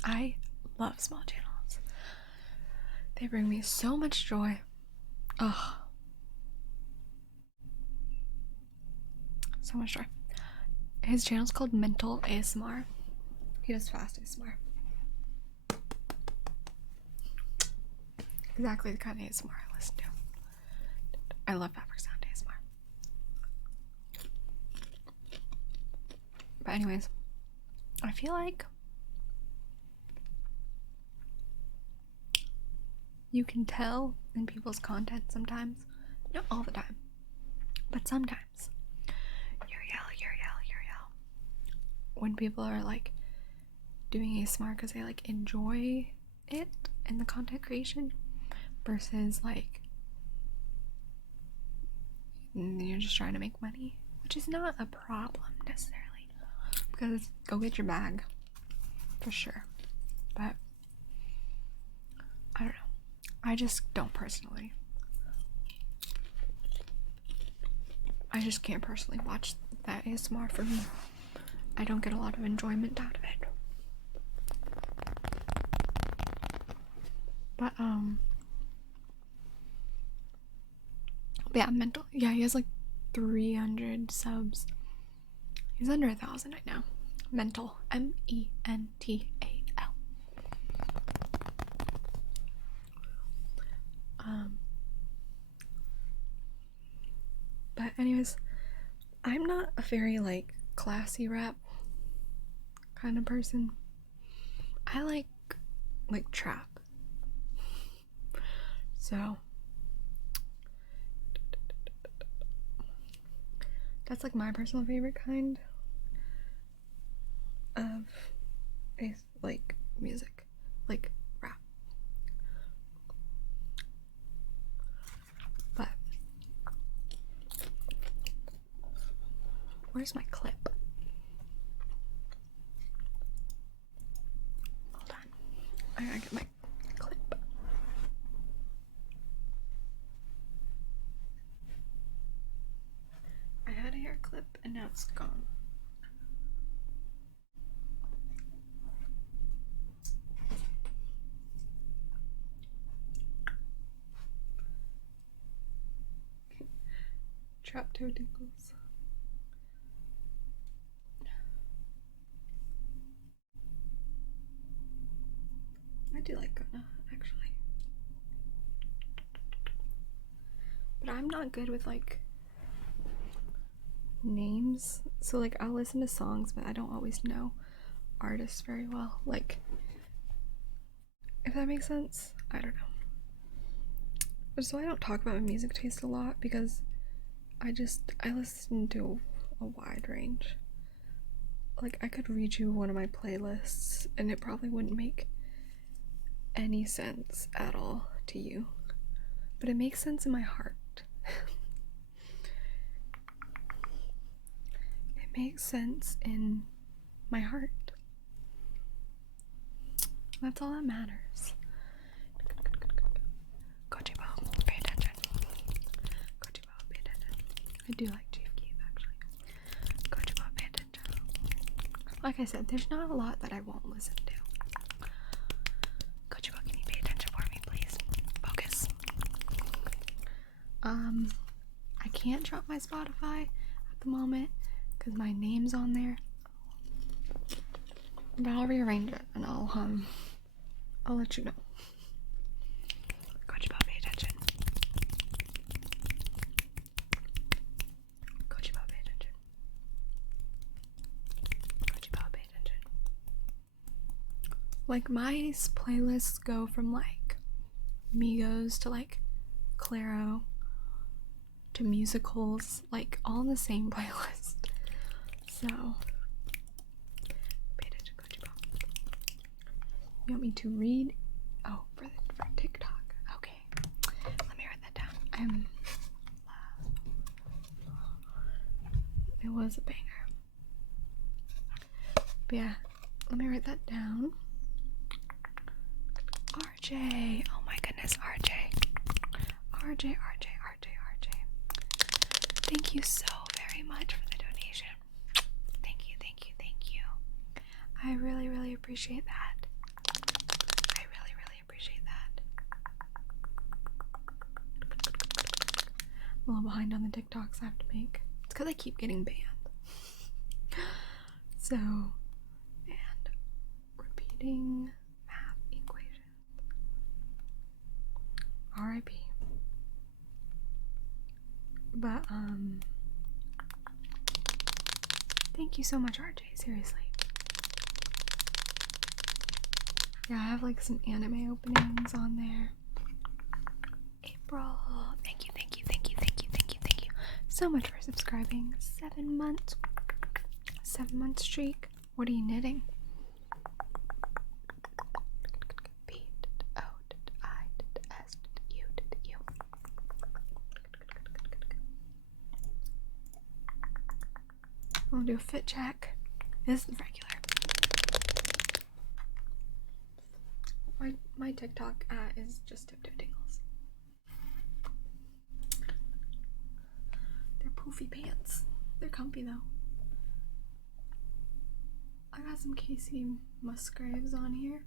I love small channels. They bring me so much joy. Ugh. So much joy. His channel's called Mental ASMR. He does fast ASMR. Exactly the kind of ASMR I listen to. I love fabric sound ASMR. But anyways, I feel like you can tell in people's content sometimes. Not all the time, but sometimes. Uriel. When people are like doing ASMR because they like enjoy it in the content creation versus like you're just trying to make money, which is not a problem necessarily, because go get your bag for sure. But I don't know, I just don't personally. I just can't personally watch that ASMR for me. I don't get a lot of enjoyment out of it. But yeah, Mental. Yeah, he has like 300 subs. He's under 1,000 right now. Mental. MENTAL. But anyways, I'm not a very like classy rap kind of person. I like trap. So that's like my personal favorite kind of like music, like rap. But where's my clip? Hold on, I gotta get my clip. I had a hair clip and now it's gone. Trap toe tingles. I do like Gunna, actually. But I'm not good with like names. So like I'll listen to songs, but I don't always know artists very well. Like, if that makes sense, I don't know. So I don't talk about my music taste a lot because I listen to a wide range. Like, I could read you one of my playlists and it probably wouldn't make any sense at all to you, but it makes sense in my heart. It makes sense in my heart. That's all that matters. Kochibo, pay attention. Kochibo, pay attention. I do like Chief Keef, actually. Kochibo, pay attention. Like I said, there's not a lot that I won't listen to. Kochibo, can you pay attention for me, please? Focus. I can't drop my Spotify at the moment because my name's on there. But I'll rearrange it and I'll let you know. Kochibo, pay attention. Kochibo, pay attention. Kochibo, pay attention. Like, my playlists go from like Migos to like Claro to musicals, like all in the same playlist. So, pay attention, Coach Bro. You want me to read? Oh, for TikTok. Okay, let me write that down. It was a banger. But yeah, let me write that down. RJ. Oh my goodness, RJ. RJ. Thank you so very much for the donation. Thank you. I really, really appreciate that. I'm a little behind on the TikToks I have to make. It's because I keep getting banned. So, and repeating math equation. R.I.P. But, thank you so much, RJ, seriously. Yeah, I have like some anime openings on there. April, thank you so much for subscribing. 7 months. 7 month streak. What are you knitting? B, O, I, S, U, U. I'll do a fit check. This is regular. My TikTok is just tiptoe tingles. They're poofy pants. They're comfy though. I got some Casey Musgraves on here.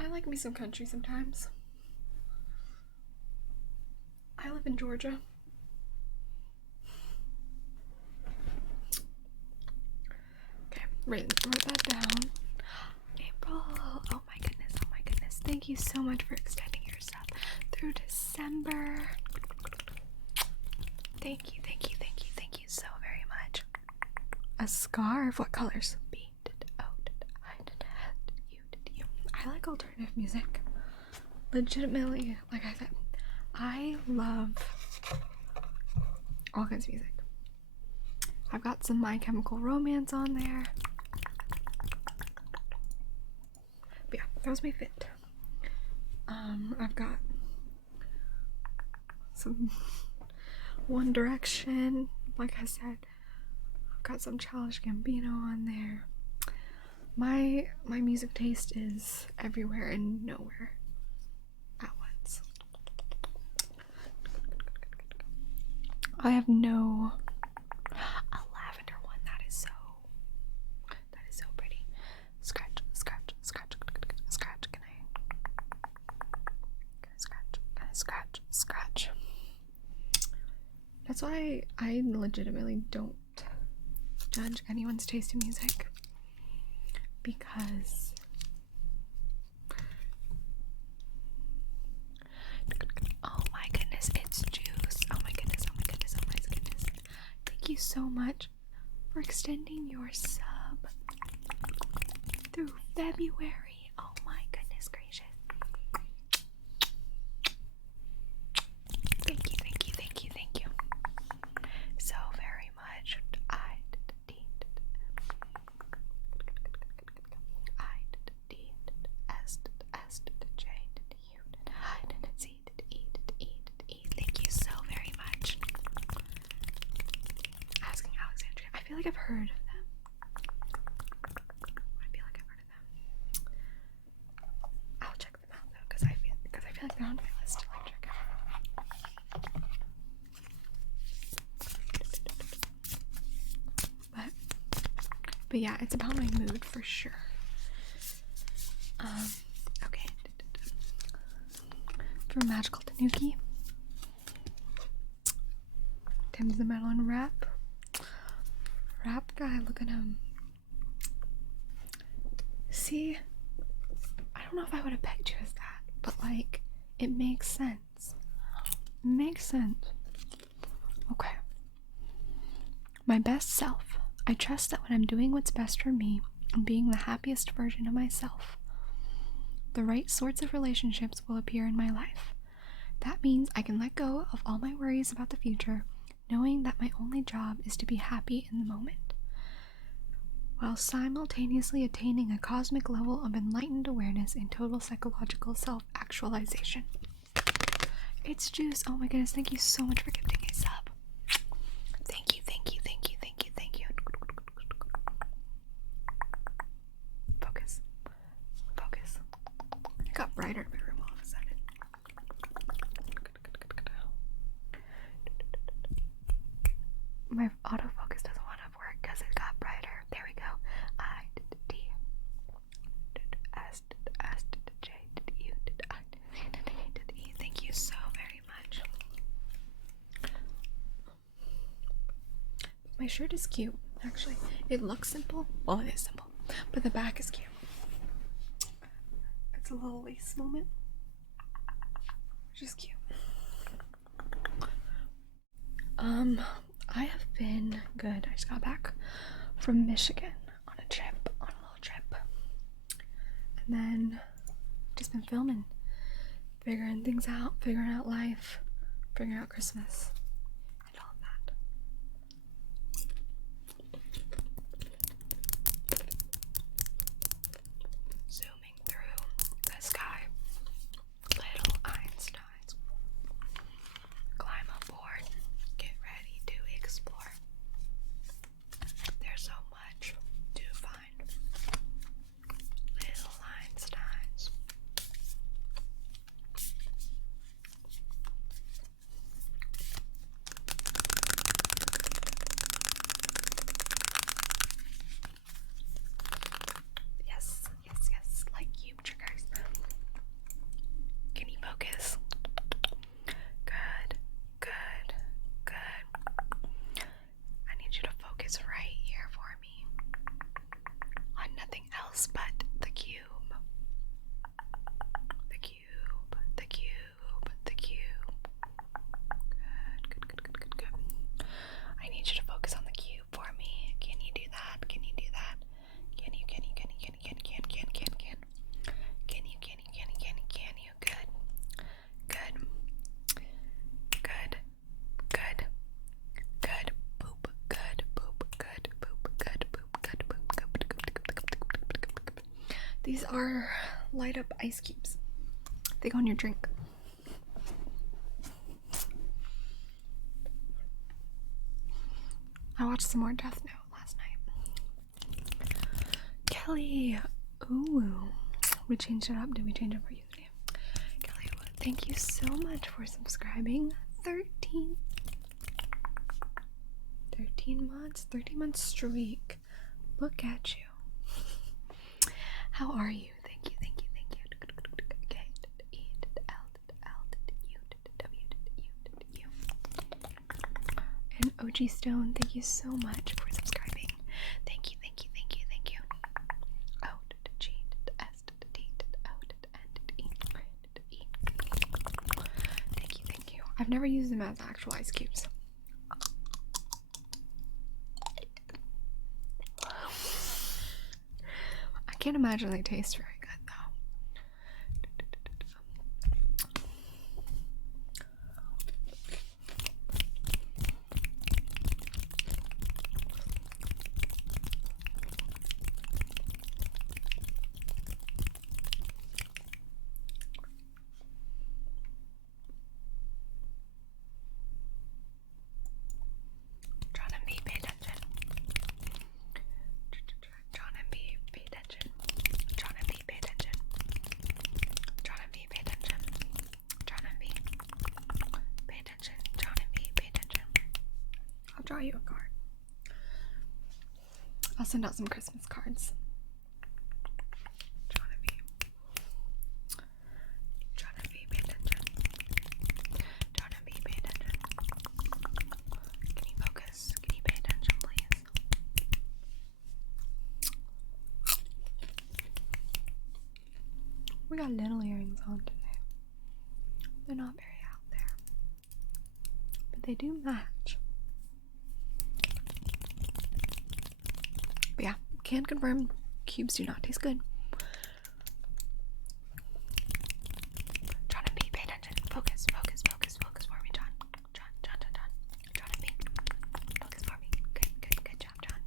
I like me some country sometimes. I live in Georgia. Okay, write that down. April, oh my goodness. Thank you so much for extending your sub through December. Thank you so very much. A scarf? What colors? B, O, I, U, U. I like alternative music. Legitimately, like I said, I love all kinds of music. I've got some My Chemical Romance on there. But yeah, that was my fit. I've got some One Direction, like I said. I've got some Childish Gambino on there. My music taste is everywhere and nowhere at once. I have no a lavender one that is so pretty. Scratch. Scratch. That's why I legitimately don't judge anyone's taste in music, because oh my goodness, it's Juice. Oh my goodness. Thank you so much for extending your sub through February. Oh my goodness gracious. Thank you so very much. Thank you so very much. Asking Alexandria. I feel like I've heard of them. I'll check them out though, because I feel like they're on my list to like check out. But yeah, it's about my mood for sure. Okay. For Magical Tanuki, Tim's the Melon Rap guy, look at him. See, I don't know if I would have pegged you as that, but like, it makes sense. Okay. My best self. I trust that when I'm doing what's best for me, I'm being the happiest version of myself. The right sorts of relationships will appear in my life. That means I can let go of all my worries about the future, knowing that my only job is to be happy in the moment. while simultaneously attaining a cosmic level of enlightened awareness and total psychological self-actualization. It's Juice. Oh my goodness, thank you so much for gifting a sub. Thank you, thank you, thank you, thank you, thank you. Focus. Focus. It got brighter in my room all of a sudden. My autofocus doesn't want to work because it got brighter. There we go. I did D. S did S did J did U did I did E. Thank you so very much. My shirt is cute, actually. It looks simple. Well, it is simple, but the back is cute. It's a little lace moment, which is cute. I have been good. I just got back from Michigan on a little trip. And then just been filming, figuring things out, figuring out life, figuring out Christmas, and all of that. Zooming through the sky, little Einsteins. Climb aboard, get ready to explore. There's so much to find. Little Einsteins. Yes, yes, yes, like cube triggers. Can you focus? Good, good, good. I need you to focus right here for me. On nothing else but the cube. The cube, the cube, the cube. Good, good, good, good, good, good. I need you to focus on the cube for me. Can you do that? Can you do that? Can you? Can you? Can you? Can you? Can you? Can you? Can you? Can you? Can you? Can you? Can you? Can you? Good. Good. Good. Good. Good. Boop. Good. Boop. Good. Boop. Good. Boop. Good. Boop. Good. These are light up ice cubes. They go in your drink. I watched some more Death Note last night. Kelly. Ooh. We changed it up. Did we change up our username? Kelly, thank you so much for subscribing. 13 months. 13 month streak. Look at you. How are you? Thank you, thank you, thank you. K, E, L, L, U, W, U, U. And OG Stone, thank you so much for subscribing. Thank you, thank you, thank you, thank you. O, G, S, D, O, N, E, E. Thank you, thank you. I've never used them as actual ice cubes. I can't imagine they taste very good though. John and B, pay attention. John and B, pay attention. John and B, pay attention. John and B, pay attention. John and B, pay attention. John and B, pay attention. I'll draw you a card. I'll send out some Christmas cards. John and B. John and B, pay attention. John and B, pay attention. Can you focus? Can you pay attention, please? We got little earrings on today. They're not very out there, but they do match. But yeah, can confirm cubes do not taste good. John and B, pay attention. Focus, focus, focus, focus for me, John. John, John, John, John. John and B. Focus for me. Good, good, good job, John.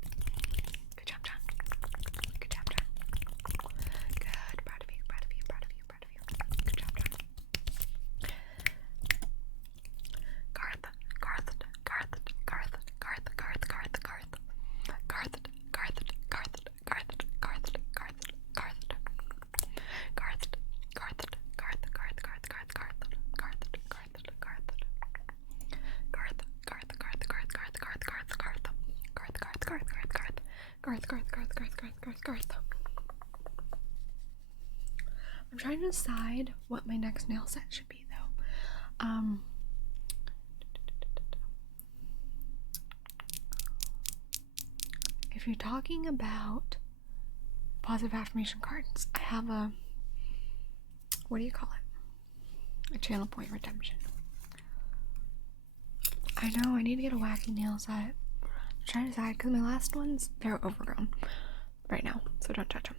Good job, John. Garth. I'm trying to decide what my next nail set should be, though. If you're talking about positive affirmation cards, I have a, what do you call it? A channel point redemption. I know, I need to get a wacky nail set. I'm trying to decide, because my last ones, they're overgrown right now, so don't touch them.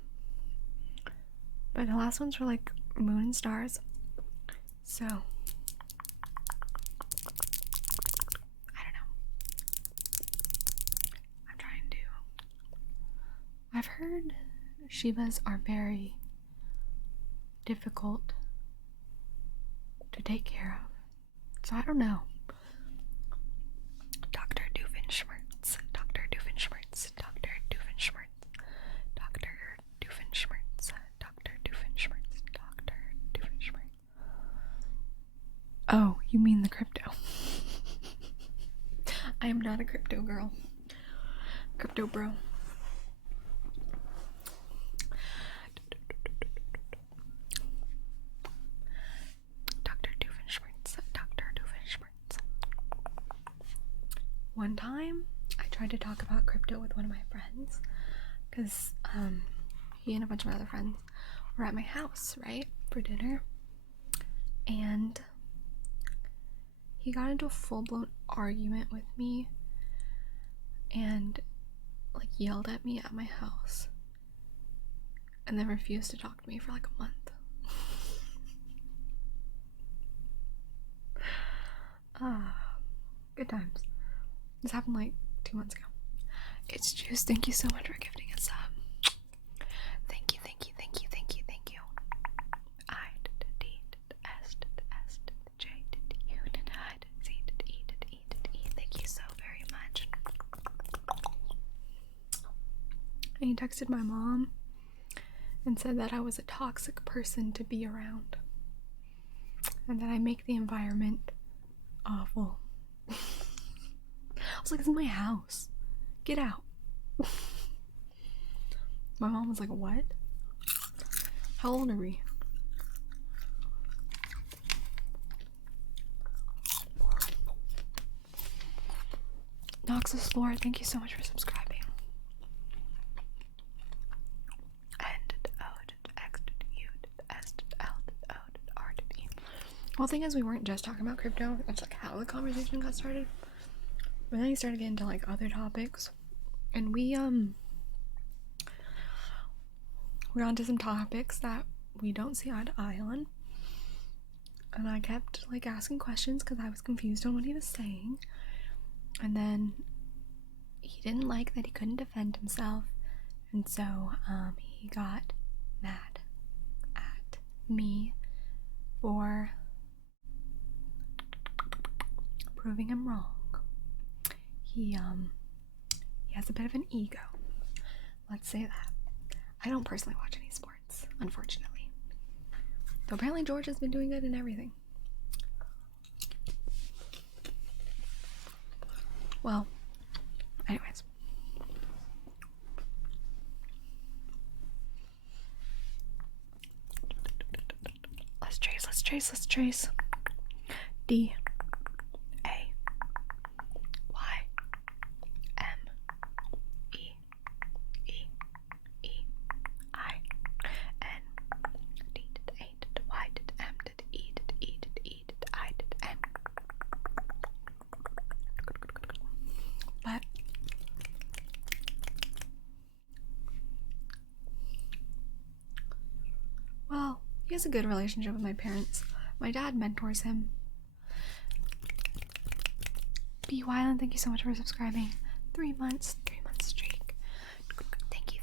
But the last ones were like moon and stars, so I don't know. I'm trying to. I've heard Shivas are very difficult to take care of, so I don't know. Dr. Doofenshmirtz, Dr. Doofenshmirtz, Dr. Doofenshmirtz, Dr. Doofenshmirtz, Dr. Doofenshmirtz, Dr. Doofenshmirtz. Oh, you mean the crypto. I am not a crypto girl. Crypto bro. Dr. Doofenshmirtz, Dr. Doofenshmirtz. One time, I tried to talk about crypto with one of my friends, because he and a bunch of my other friends were at my house, right, for dinner, and he got into a full-blown argument with me and like yelled at me at my house and then refused to talk to me for like a month. Good times. This happened like 2 months ago. It's Juice, thank you so much for gifting a sub. Thank you, thank you, thank you, thank you, thank you. I did D did S did S did J did U did I did Z did E did E did E. Thank you so very much. And he texted my mom and said that I was a toxic person to be around and that I make the environment awful. I was like, this is my house. Get out. My mom was like, what? How old are we? Noxus Flora, thank you so much for subscribing. Well, the thing is, we weren't just talking about crypto. That's like how the conversation got started. But then we started getting into like other topics, and we're onto some topics that we don't see eye to eye on. And I kept like asking questions because I was confused on what he was saying. And then he didn't like that he couldn't defend himself, and so he got mad at me for proving him wrong. He has a bit of an ego. Let's say that. I don't personally watch any sports, unfortunately. Though apparently George has been doing good in everything. Well, anyways. Let's trace. D A Y M E E E I N D did A did Y did M did E did E did E did I did N. But well, he has a good relationship with my parents. My dad mentors him. B. Wyland, thank you so much for subscribing. 3 months streak. Thank you.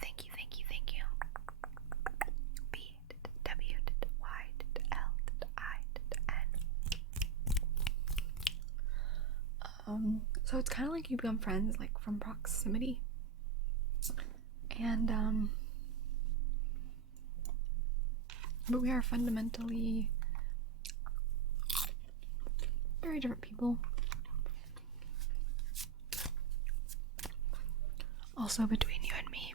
B did W did Y did L did I did N. So it's kind of like you become friends like from proximity. And but we are fundamentally very different people. Also, between you and me,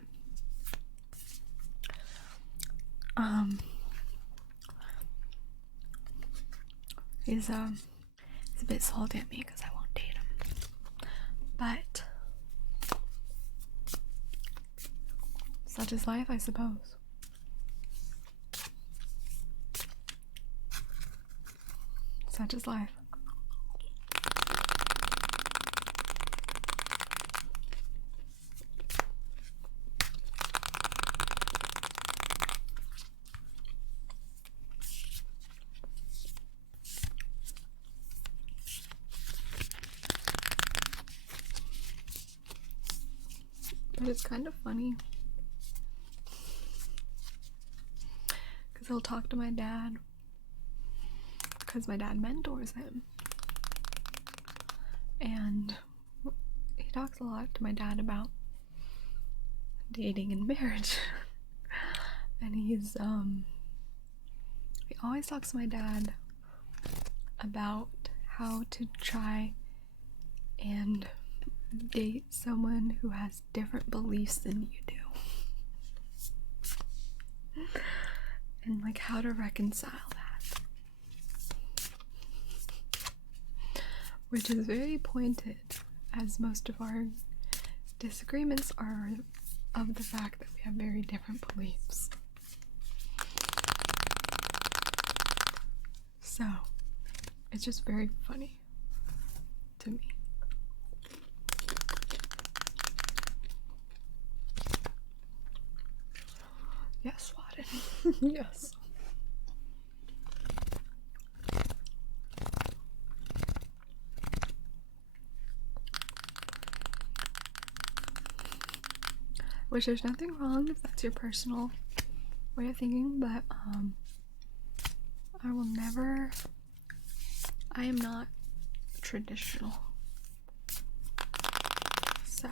He's a bit salty at me because I won't date him. But such is life, I suppose. Such is life. But it's kind of funny because he'll talk to my dad because my dad mentors him, and he talks a lot to my dad about dating and marriage. And he always talks to my dad about how to try and date someone who has different beliefs than you do, and like how to reconcile that, which is very pointed, as most of our disagreements are of the fact that we have very different beliefs. So it's just very funny to me. Yes, Waden. Yes. Which there's nothing wrong if that's your personal way of thinking, but I am not traditional. So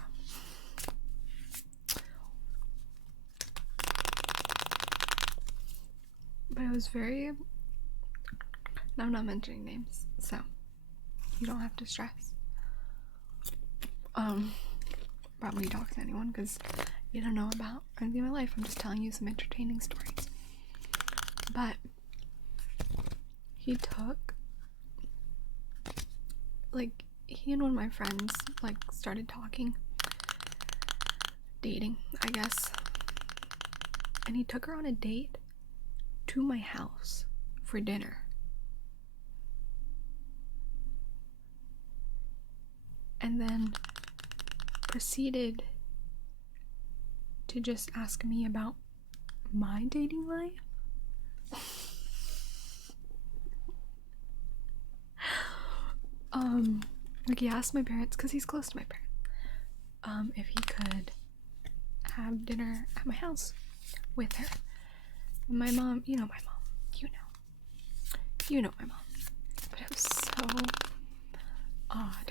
but it was very, and I'm not mentioning names, so you don't have to stress about when you talk to anyone, because you don't know about anything in my life. I'm just telling you some entertaining stories. But he and one of my friends started dating, I guess, and he took her on a date to my house for dinner. And then proceeded to just ask me about my dating life. He asked my parents, because he's close to my parents, if he could have dinner at my house with her. And my mom, you know my mom, you know my mom. But it was so odd.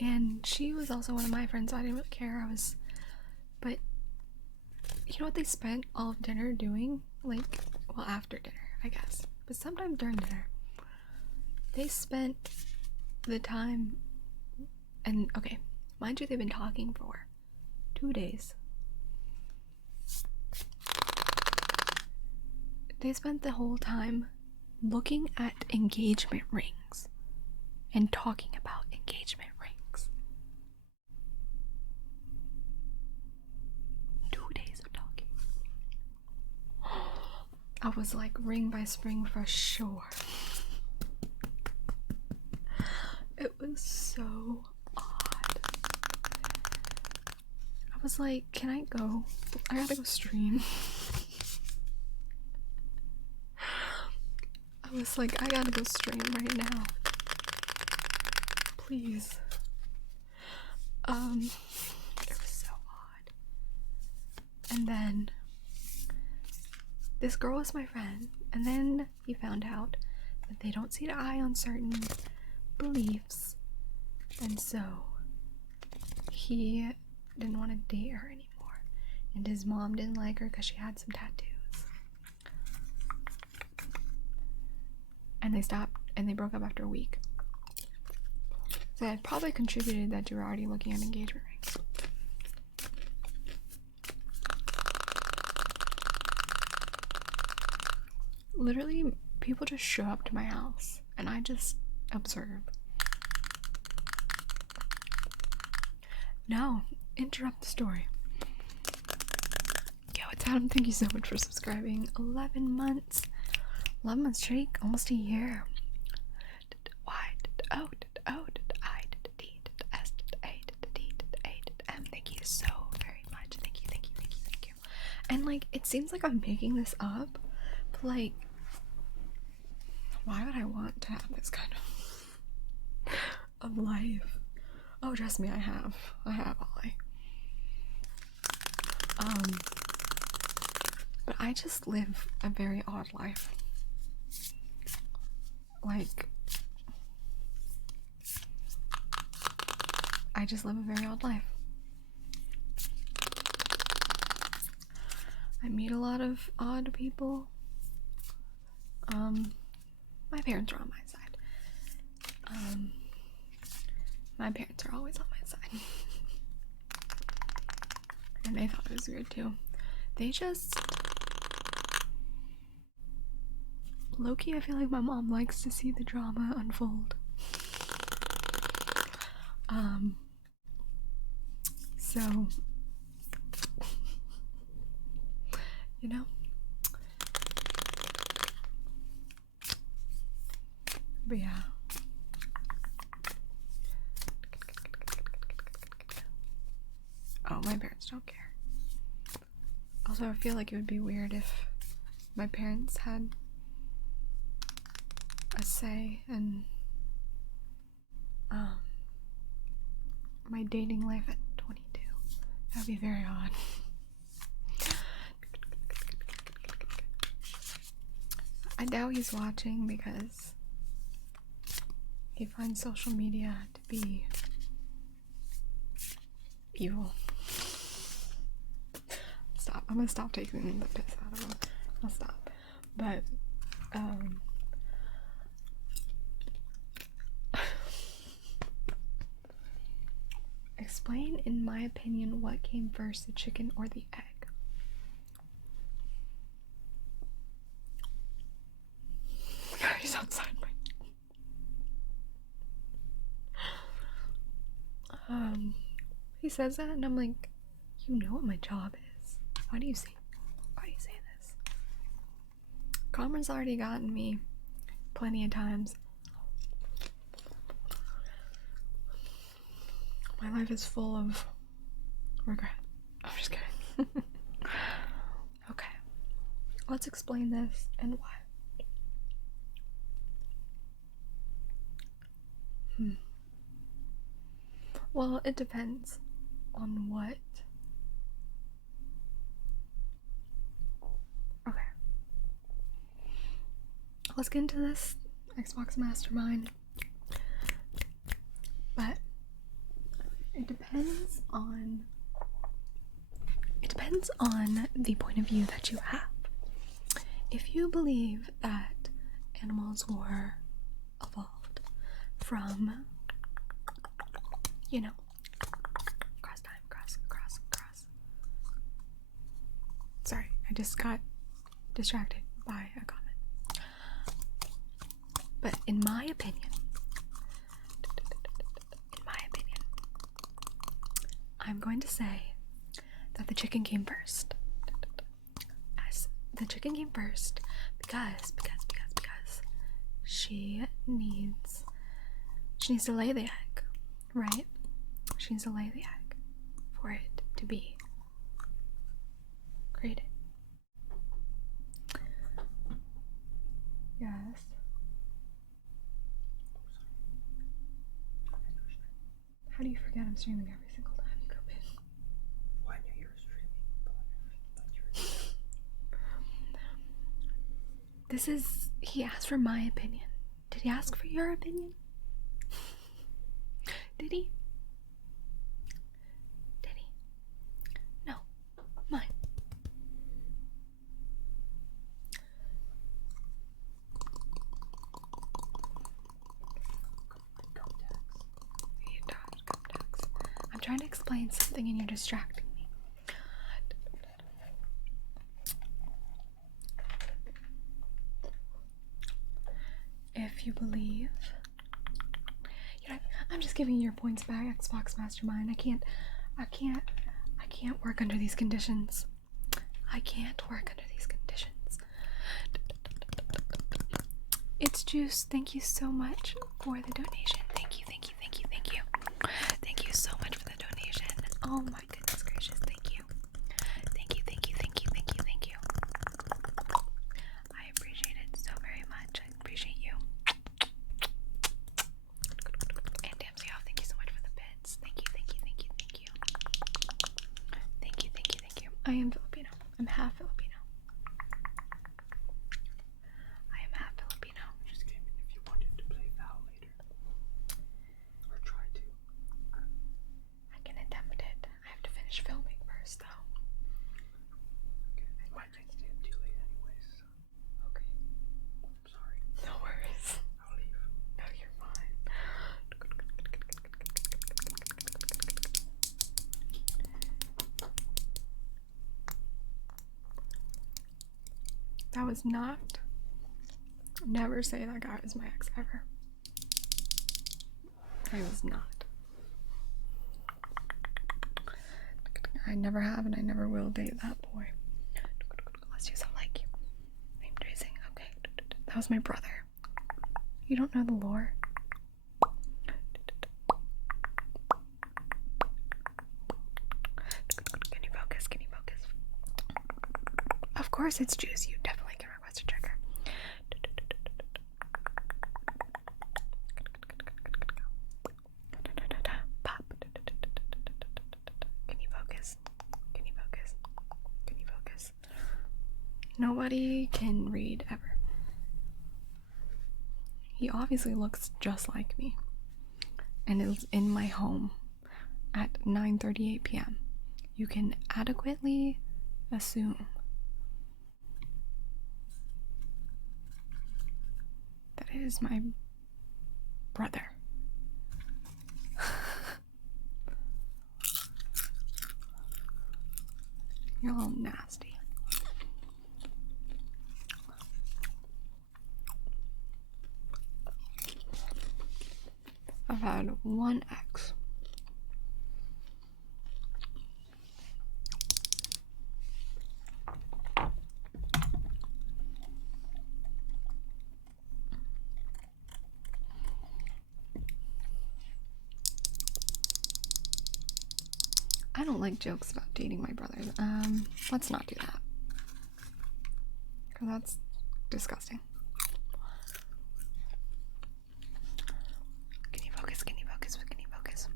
And she was also one of my friends, so I didn't really care. But you know what they spent all of dinner doing? After dinner, I guess. But sometimes during dinner, they spent the time, and okay, mind you, they've been talking for 2 days. They spent the whole time looking at engagement rings and talking about engagement rings. 2 days of talking. I was like, ring by spring for sure. It was so odd. I was like, can I go? I gotta go stream. I was like, I gotta go stream right now. Please. It was so odd. And then this girl was my friend, and then he found out that they don't see eye on certain beliefs, and so he didn't want to date her anymore, and his mom didn't like her because she had some tattoos, and they stopped, and they broke up after a week. So that probably contributed that you were already looking at engagement rings. literally, people just show up to my house and I just observe. No, interrupt the story. Yo, it's Adam. Thank you so much for subscribing. 11 months. 11 months streak, almost a year. Thank you so very much. Thank you. And like, it seems like I'm making this up, but like, why would I want to have this kind of life? Oh, trust me, I have Ollie. But I just live a very odd life. Like, I just live a very odd life. I meet a lot of odd people. My parents are on my side. My parents are always on my side. And they thought it was weird too. They just... Low-key, I feel like my mom likes to see the drama unfold. So... You know? But yeah. Oh, my parents don't care. Also, I feel like it would be weird if my parents had a say in my dating life at 22. That would be very odd. I doubt he's watching because he finds social media to be evil. Stop. I'm gonna stop taking the piss out of him. I'll stop. But, explain, in my opinion, what came first, the chicken or the egg? He's outside my... He says that and I'm like, you know what my job is. Why do you say this? Karma's already gotten me plenty of times. My life is full of regret. I'm just kidding. Okay. Let's explain this and why. Well, it depends on what. Okay. Let's get into this Xbox Mastermind. But it depends on the point of view that you have. If you believe that animals were evolved from, you know, cross. Sorry, I just got distracted by a comment. But in my opinion, I'm going to say that the chicken came first. As the chicken came first because she needs to lay the egg, right? She needs to lay the egg for it to be created. Yes. How do you forget I'm streaming every single time you come in? Well, I knew you were streaming, but I thought you were... This is... He asked for my opinion. Did he ask for your opinion? Did he? No. Mine. I'm trying to explain something and you're distracting me. if you believe. You know, I'm just giving you your points back, Xbox Mastermind. I can't work under these conditions. I can't work under these conditions. It's Juice. Thank you so much for the donation. Thank you, thank you, thank you, thank you. Thank you so much for the donation. Oh my goodness gracious, thank you. Thank you, thank you, thank you, thank you, thank you. I appreciate it so very much. I appreciate you. And Dempsey, thank you so much for the bits. Thank you, thank you, thank you, thank you. Thank you, thank you, thank you. I am Filipino. I'm half Filipino. I am half Filipino. Just came in if you wanted to play Val later. Or try to. I can attempt it. I have to finish filming first, though. Okay. I might stay up too late anyways, so. Okay. I'm sorry. No worries. I'll leave. No, you're fine. That was not. Never say that guy was my ex ever. I was not. I never have and I never will date that boy. Let's use a like. Name tracing. Okay. That was my brother. You don't know the lore? Can you focus? Can you focus? Of course it's Juice. You definitely can request a trigger. Pop. Can you focus? Can you focus? Can you focus? Nobody can read ever. He obviously looks just like me and is in my home at 9:38 p.m. You can adequately assume that it is my brother. You're all nasty. I've had one ex. I don't like jokes about dating my brothers. Let's not do that. Because that's disgusting. Can you focus? Can you focus? Can you focus?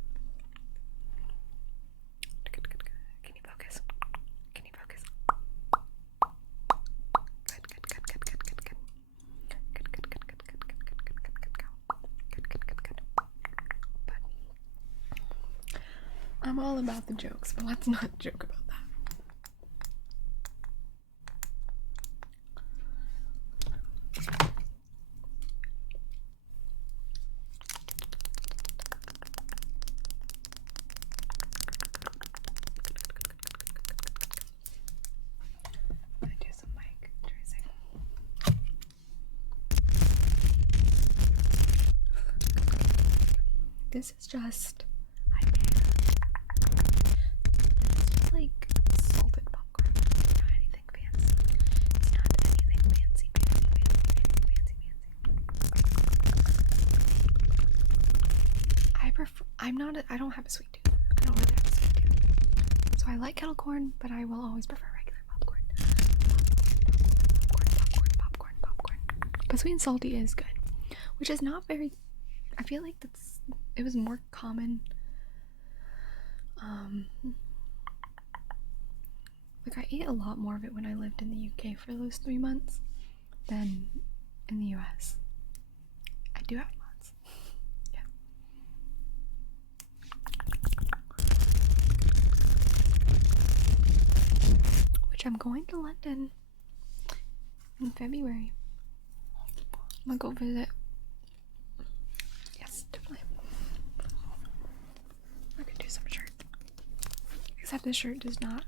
Can you focus? Can you focus? Good, good, good, good, good, good, good. Good, good, good, good, good, good, good, good, good, good, good. Good, good, good, good. But I'm all about the jokes, but let's not joke about that. I do some mic tracing. This is just like salted popcorn. It's not anything fancy. It's not anything fancy. I don't have a sweet tooth. I don't really have a sweet tooth. So I like kettle corn, but I will always prefer regular popcorn. Popcorn. But sweet and salty is good. Which is not very, I feel like it was more common. Like I ate a lot more of it when I lived in the UK for those 3 months than in the US. I do have months. Yeah. Which I'm going to London in February. I'm gonna go visit. Yes, definitely. I could do some shirt. Except this shirt does not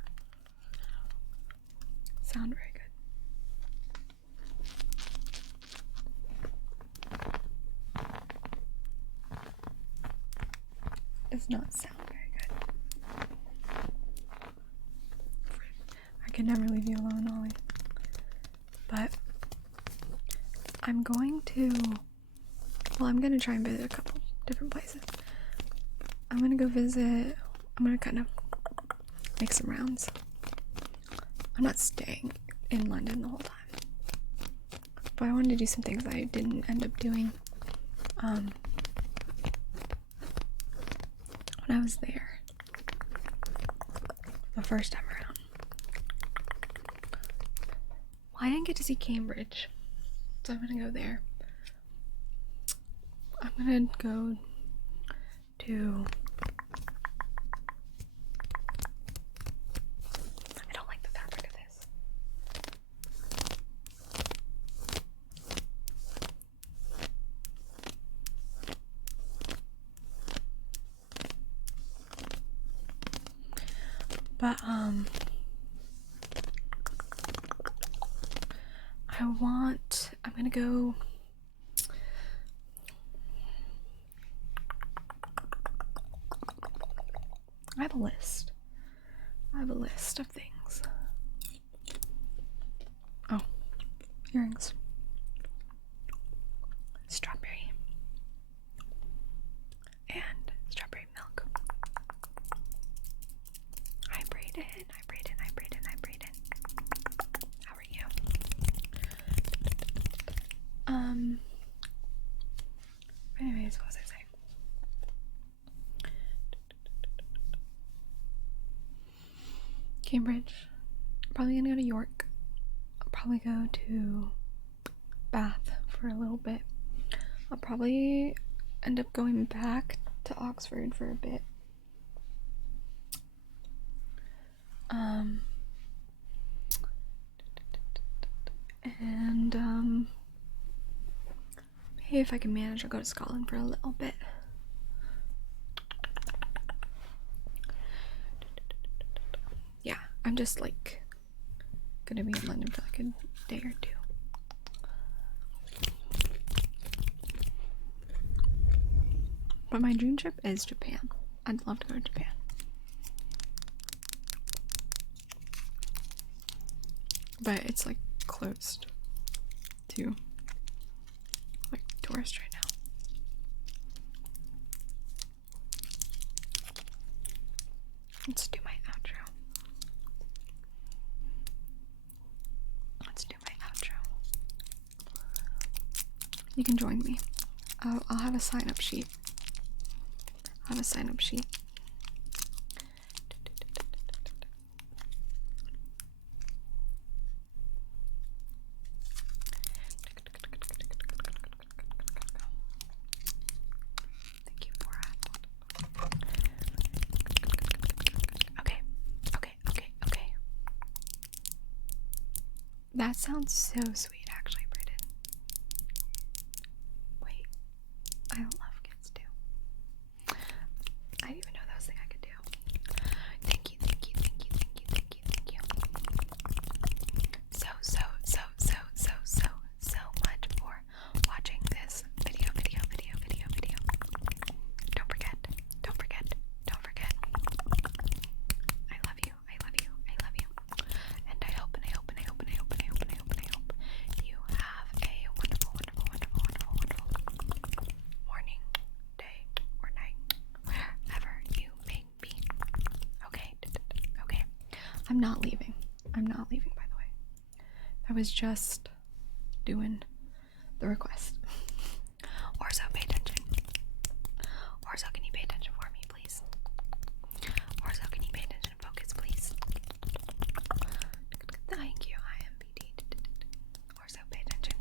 sound very good. does not sound very good. I can never leave you alone, Ollie. But I'm going to try and visit a couple different places. I'm gonna go visit, I'm gonna kind of make some rounds. I'm not staying in London the whole time. But I wanted to do some things I didn't end up doing when I was there the first time around. Well, I didn't get to see Cambridge, so I'm gonna go there. I'm gonna go to... I don't like the fabric of this. But, I'm gonna go... I have a list. Of things. Oh, earrings. Strawberry. And strawberry milk. Hi, Brayden. How are you? Anyways, what was I saying? Cambridge. Probably gonna go to York. I'll probably go to Bath for a little bit. I'll probably end up going back to Oxford for a bit. And maybe if I can manage, I'll go to Scotland for a little bit. Yeah, I'm just like gonna be in London for like a day or two. But my dream trip is Japan. I'd love to go to Japan. But it's like closed to like tourists right now. Let's do my outro. You can join me. I'll have a sign-up sheet. Thank you for it. Okay. That sounds so sweet, actually, Brayden. Wait, I love kids too. I didn't even know that was a thing I could do. Thank you. So much for watching this video. Don't forget. I love you. And I hope you have a wonderful morning, day, or night, wherever you may be. Okay. I'm not leaving, by the way. I was just doing the request. Orzo, pay attention. Orzo, can you pay attention for me, please? Orzo, can you pay attention and focus, please? Thank you, IMBD. Orzo, pay attention.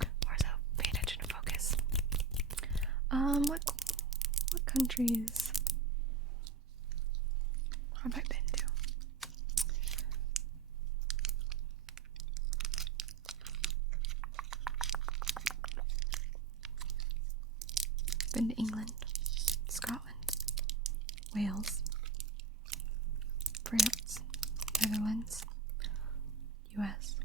And focus. What countries have I been to? Been to England, Scotland, Wales, France, Netherlands, US.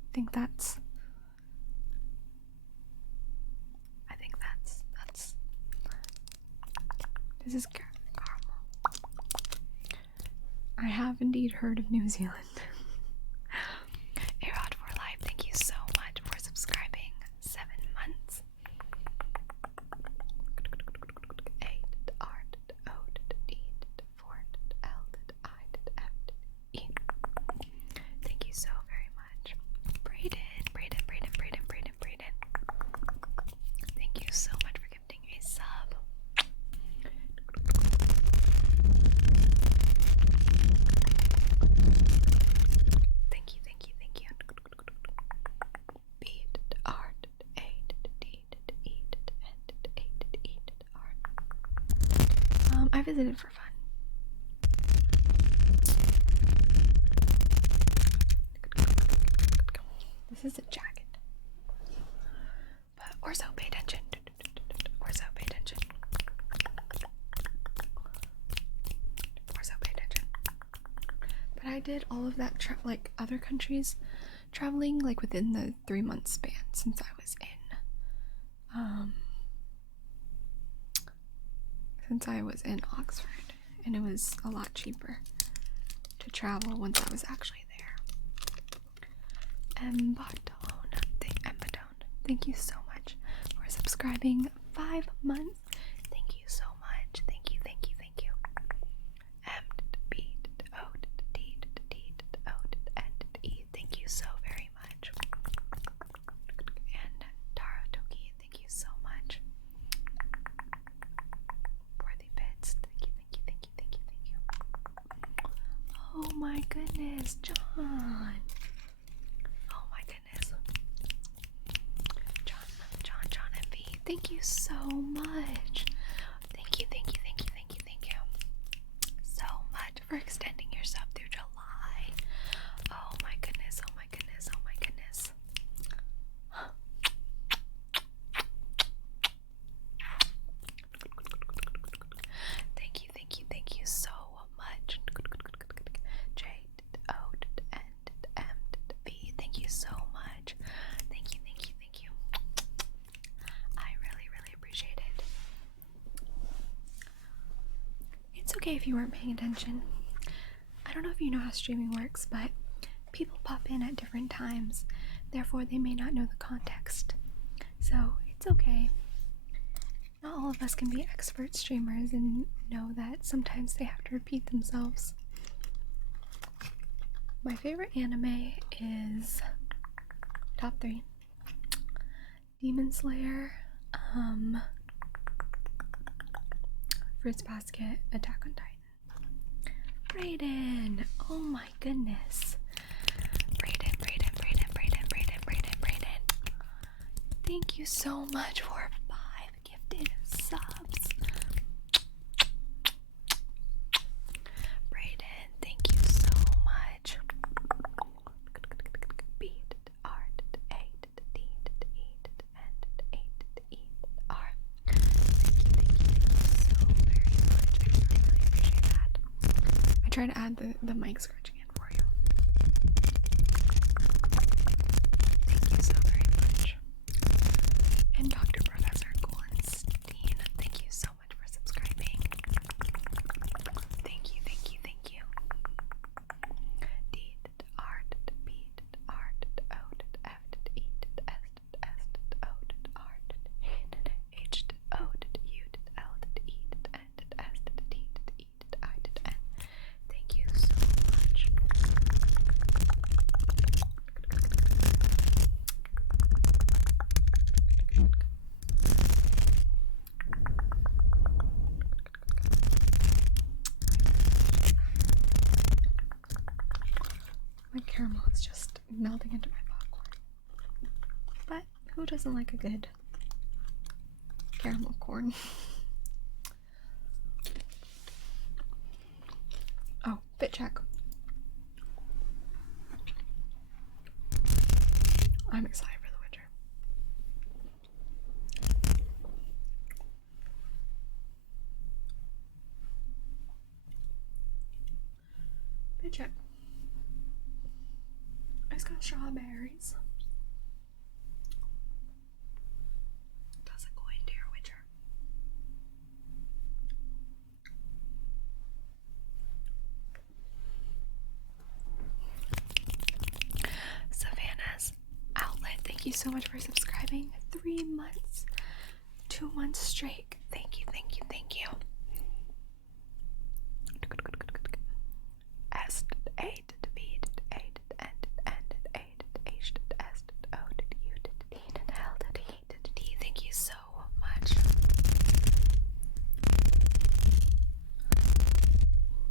I think that's This is caramel. I have indeed heard of New Zealand. Arod for Life, thank you so much for subscribing. 7 months. A R O D 4 L I F E. Thank you so very much. Brayden. Thank you so much for gifting a sub. Thank you. Beat art I visited for fun. This is a jacket. But Orzo, pay attention. Orzo, pay attention. But I did all of that like other countries traveling like within the 3-month span since I was in Oxford, and it was a lot cheaper to travel once I was actually there. Embatone, thank you so much for subscribing. 5 months. Thank you so much. Thank you. Thank you so very much. And Tara Toki, thank you so much for the bits. Thank you. Oh my goodness, John. Oh my goodness. John and V, thank you so much. Thank you so much for extending your sub through July. Oh my goodness. Thank you so much. J-O-N-M-V, thank you so much. Thank you. I really appreciate it. It's okay if you weren't paying attention. I don't know if you know how streaming works, but people pop in at different times, therefore they may not know the context. So it's okay. Not all of us can be expert streamers and know that sometimes they have to repeat themselves. My favorite anime is top 3. Demon Slayer, Fruits Basket, Attack on Titan. Brayden, oh my goodness. Brayden. Thank you so much for 5 gifted subs. Brayden, thank you so much. Beat art 8 D E and 8 E R. Thank you so very much. I really appreciate that. I try to add the mic scratching in for you. Thank you so very much. And Dr. Professor Golenstein, thank you so much for subscribing. Thank you. D art B art O F E S S O art H O U L E and S T E I N. Thank you so much. My caramel is just melting into my popcorn. But who doesn't like a good caramel corn? Oh, fit check. I'm excited for The Witcher. Fit check. It's got strawberries. Does it go into your Witcher? so much for subscribing. 3 months. 2 months straight. Thank you, thank you, thank you. S A B A N A H S O U D L D. Thank you so much.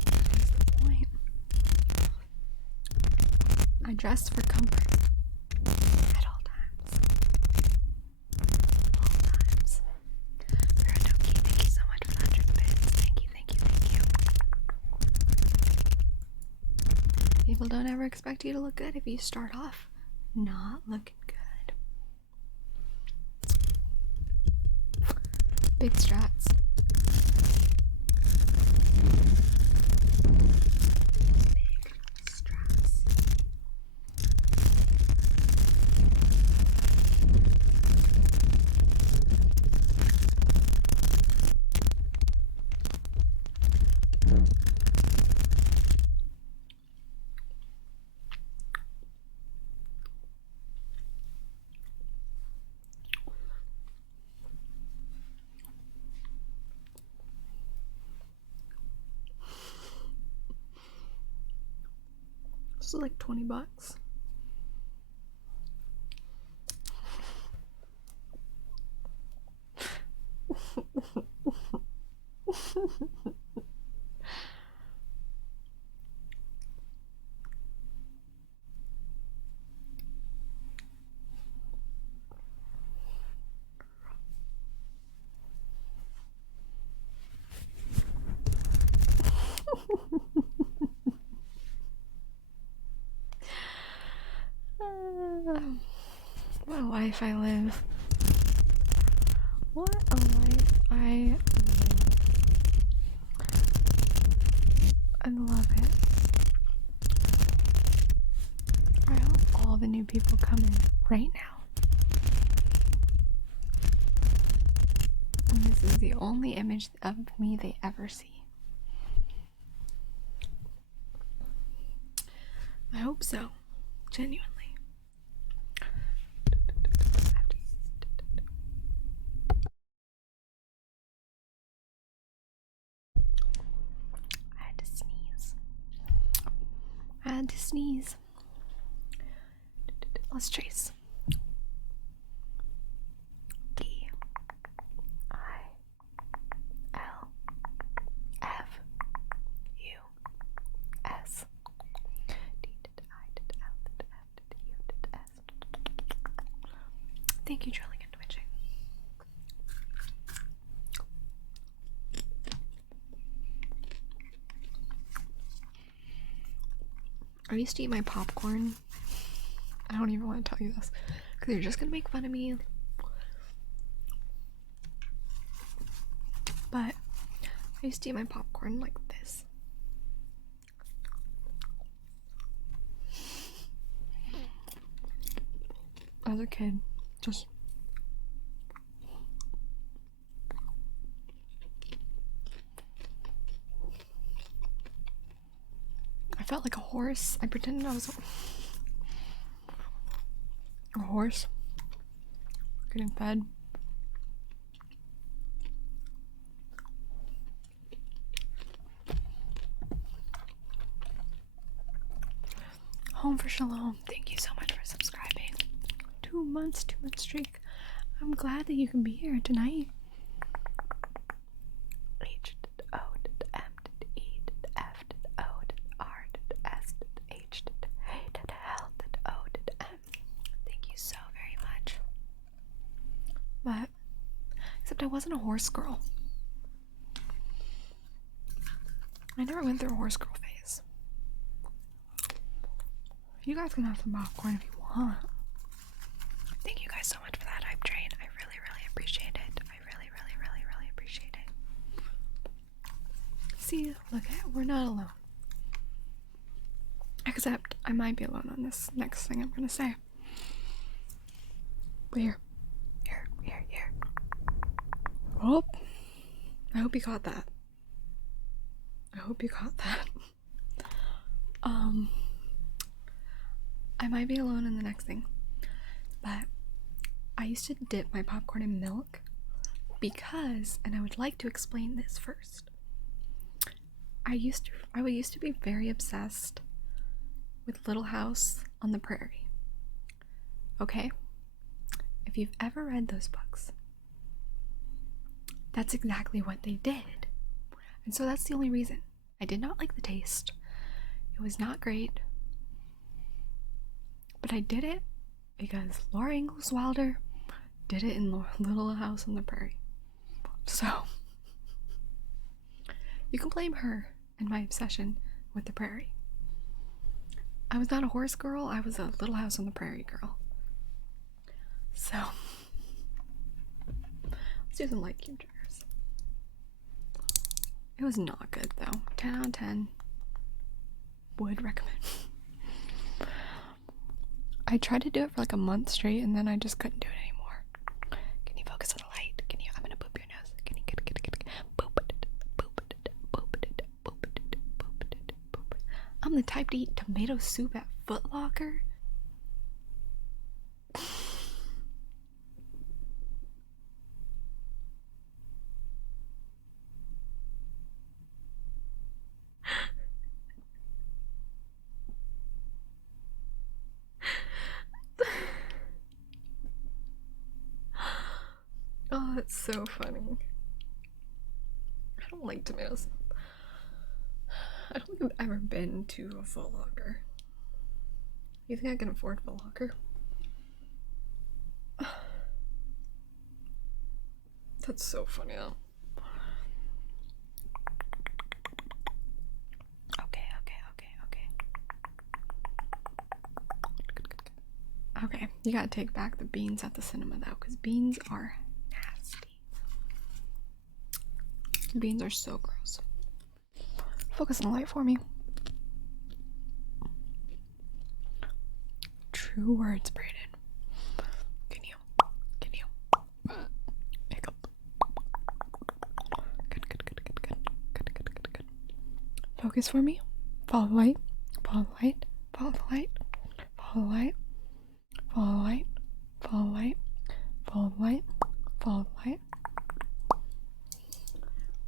Here's the point. I dress for comfort at all times. All times. Paradoki, thank you so much for the 100 bits. Thank you, thank you, thank you. People don't ever expect you to look good if you start off not looking good. Big strats. Big strats. This is like $20. What a life I live. What a life I live. I love it. I hope all the new people come in right now. And this is the only image of me they ever see. I hope so. Genuinely. I had to sneeze. Let's trace. D I L F U S D I L F U S. Thank you, drilling and twitching. I used to eat my popcorn. I don't even want to tell you this because you're just gonna make fun of me. But I used to eat my popcorn like this. As a kid, just I felt like a horse. I pretended I was a horse getting fed. Home for Shalom, thank you so much for subscribing. 2 months, 2 month streak. I'm glad that you can be here tonight. H O M E F O R S H L O M. Thank you so very much. But except I wasn't a horse girl. I never went through a horse girl phase. You guys can have some popcorn if you want. Thank you guys so much for that hype train. I really, really appreciate it. I really, really, really, really appreciate it. See, look at, we're not alone. Except I might be alone on this next thing I'm gonna say. But here. Oh, I hope you caught that. I might be alone in the next thing, but I used to dip my popcorn in milk because, and I would like to explain this first. I used to be very obsessed with Little House on the Prairie. Okay? If you've ever read those books, that's exactly what they did. And so that's the only reason. I did not like the taste. It was not great. But I did it because Laura Ingalls Wilder did it in Little House on the Prairie. So, you can blame her and my obsession with the prairie. I was not a horse girl, I was a Little House on the Prairie girl. So, let's do some light cube triggers. It was not good though. 10 out of 10. Would recommend. I tried to do it for like a month straight and then I just couldn't do it anymore. Can you focus on the light? Can you? I'm gonna boop your nose. Can you get boop it, boop it, boop it, boop it, boop it, boop it. I'm the type to eat tomato soup at Foot Locker. Oh, that's so funny. I don't like tomato soup. I don't think I've ever been to a Foot Locker. You think I can afford Foot Locker? That's so funny though. Okay, you gotta take back the beans at the cinema though, because beans are nasty. Beans are so gross. Focus on the light for me. True words, Brayden. Can you? Hiccup. Good. Focus for me. Follow the light. Follow the light. Follow the light. Follow the light. Follow the light. Follow the light. Follow the light. Follow the light.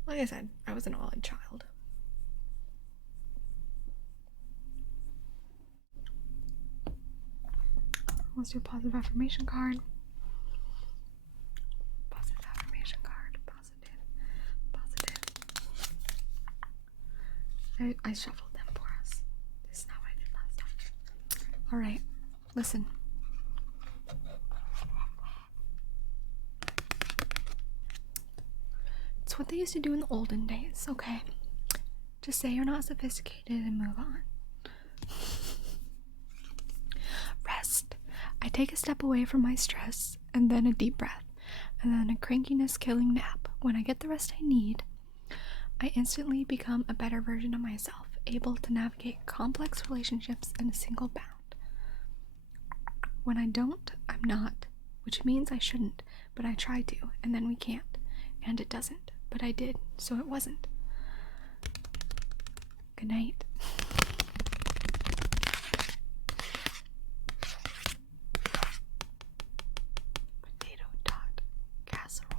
Like I said, I was an odd child. Let's do a positive affirmation card. Positive affirmation card. Positive. I shuffled them for us. This is not what I did last time. Alright, listen. It's what they used to do in the olden days, okay? Just say you're not sophisticated and move on. Rest. I take a step away from my stress, and then a deep breath, and then a crankiness killing nap. When I get the rest I need, I instantly become a better version of myself, able to navigate complex relationships in a single bound. When I don't, I'm not, which means I shouldn't, but I try to, and then we can't, and it doesn't, but I did, so it wasn't. Good night. Potato dot casserole.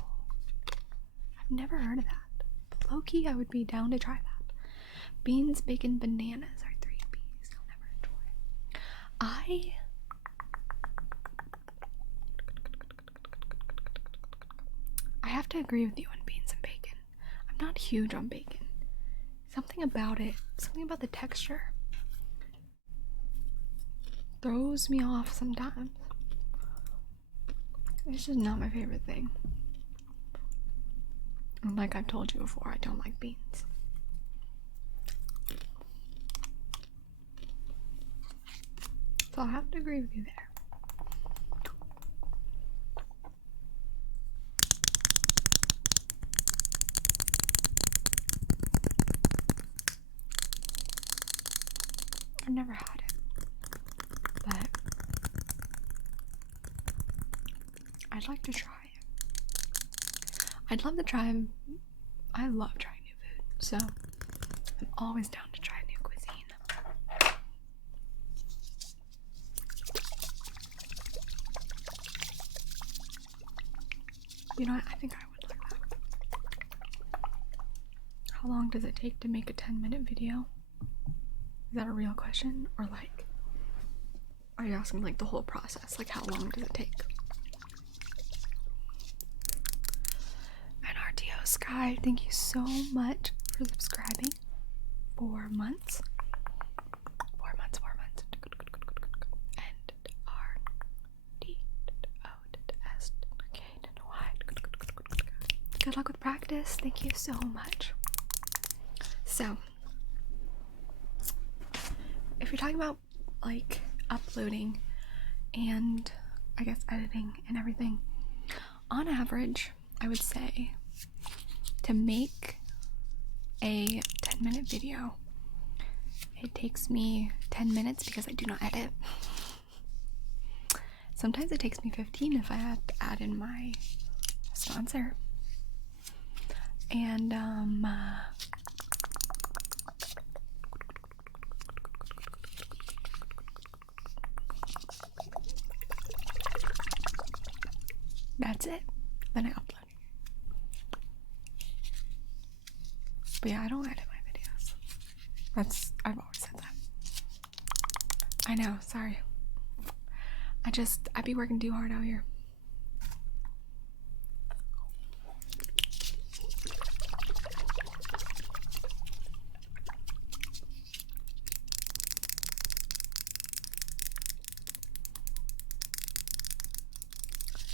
I've never heard of that. But low-key, I would be down to try that. Beans, bacon, bananas are 3 B's you'll never enjoy. I have to agree with you on beans and bacon. I'm not huge on bacon. Something about it, something about the texture throws me off sometimes. It's just not my favorite thing. And like I've told you before, I don't like beans. So I'll have to agree with you there. I've never had it, but I'd like to try it. I'd love to try. I love trying new food, so I'm always down to try new cuisine. You know what? I think I would like that. How long does it take to make a 10-minute video? Is that a real question? Or like, are you asking like the whole process? Like, how long does it take? And RTO Sky, thank you so much for subscribing. 4 months. 4 months, 4 months. And R-D-O-S. K-Y. Good luck with practice. Thank you so much. So, if you're talking about like uploading and I guess editing and everything, on average, I would say to make a 10-minute video, it takes me 10 minutes because I do not edit. Sometimes it takes me 15 if I have to add in my sponsor. And that's it. Then I upload. But yeah, I don't edit my videos. I've always said that. I know, sorry. I be working too hard out here.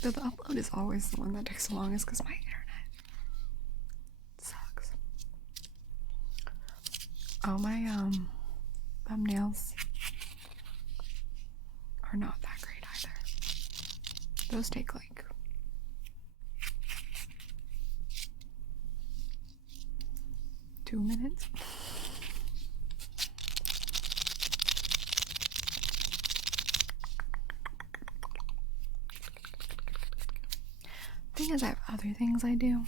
So the upload is always the one that takes the longest because my internet sucks. Oh, my thumbnails are not that great either. Those take like 2 minutes. Thing is, I have other things I do.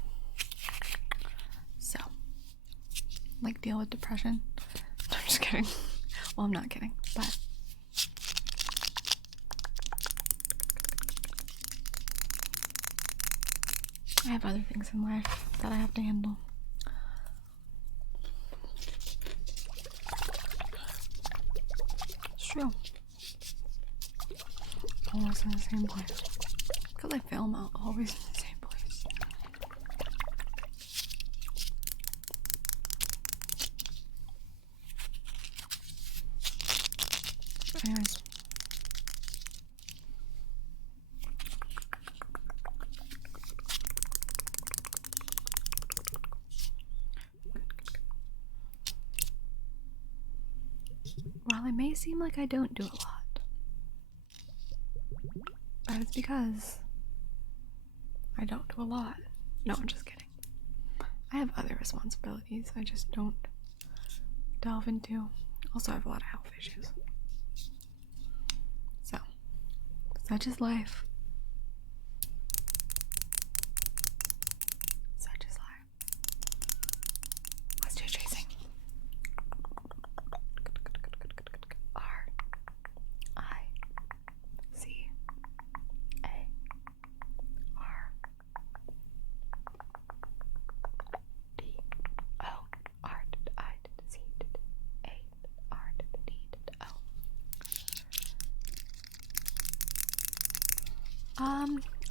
So, like deal with depression. I'm just kidding. Well, I'm not kidding, but I have other things in life that I have to handle. It's true. Always in the same place. Because I film always in the same place. Anyways. While it may seem like I don't do a lot, that is because I don't do a lot. No, I'm just kidding. I have other responsibilities I just don't delve into. Also, I have a lot of health issues. So, such is life. Such is life. Let's do chasing.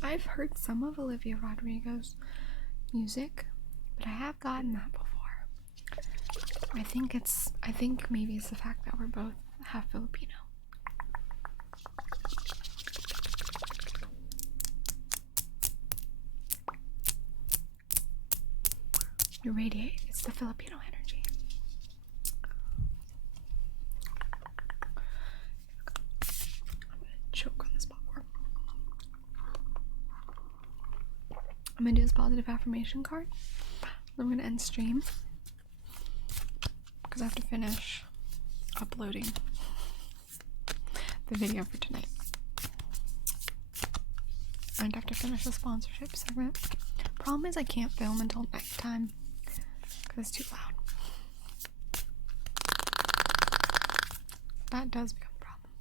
I've heard some of Olivia Rodrigo's music, but I have gotten that before. I think maybe it's the fact that we're both half Filipino. You radiate. It's the Filipino energy. I'm gonna choke on this popcorn. I'm gonna do this positive affirmation card. Then I'm gonna end stream because I have to finish uploading the video for tonight. I'd have to finish the sponsorship segment. Problem is I can't film until nighttime because it's too loud. That does become a problem.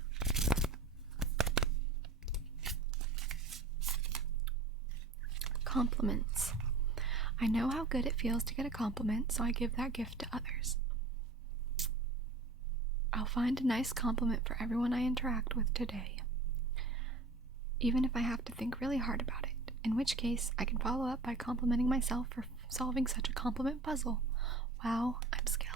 compliments. I know how good it feels to get a compliment, so I give that gift to others. I'll find a nice compliment for everyone I interact with today, even if I have to think really hard about it, in which case I can follow up by complimenting myself for solving such a compliment puzzle. Wow, I'm skilled.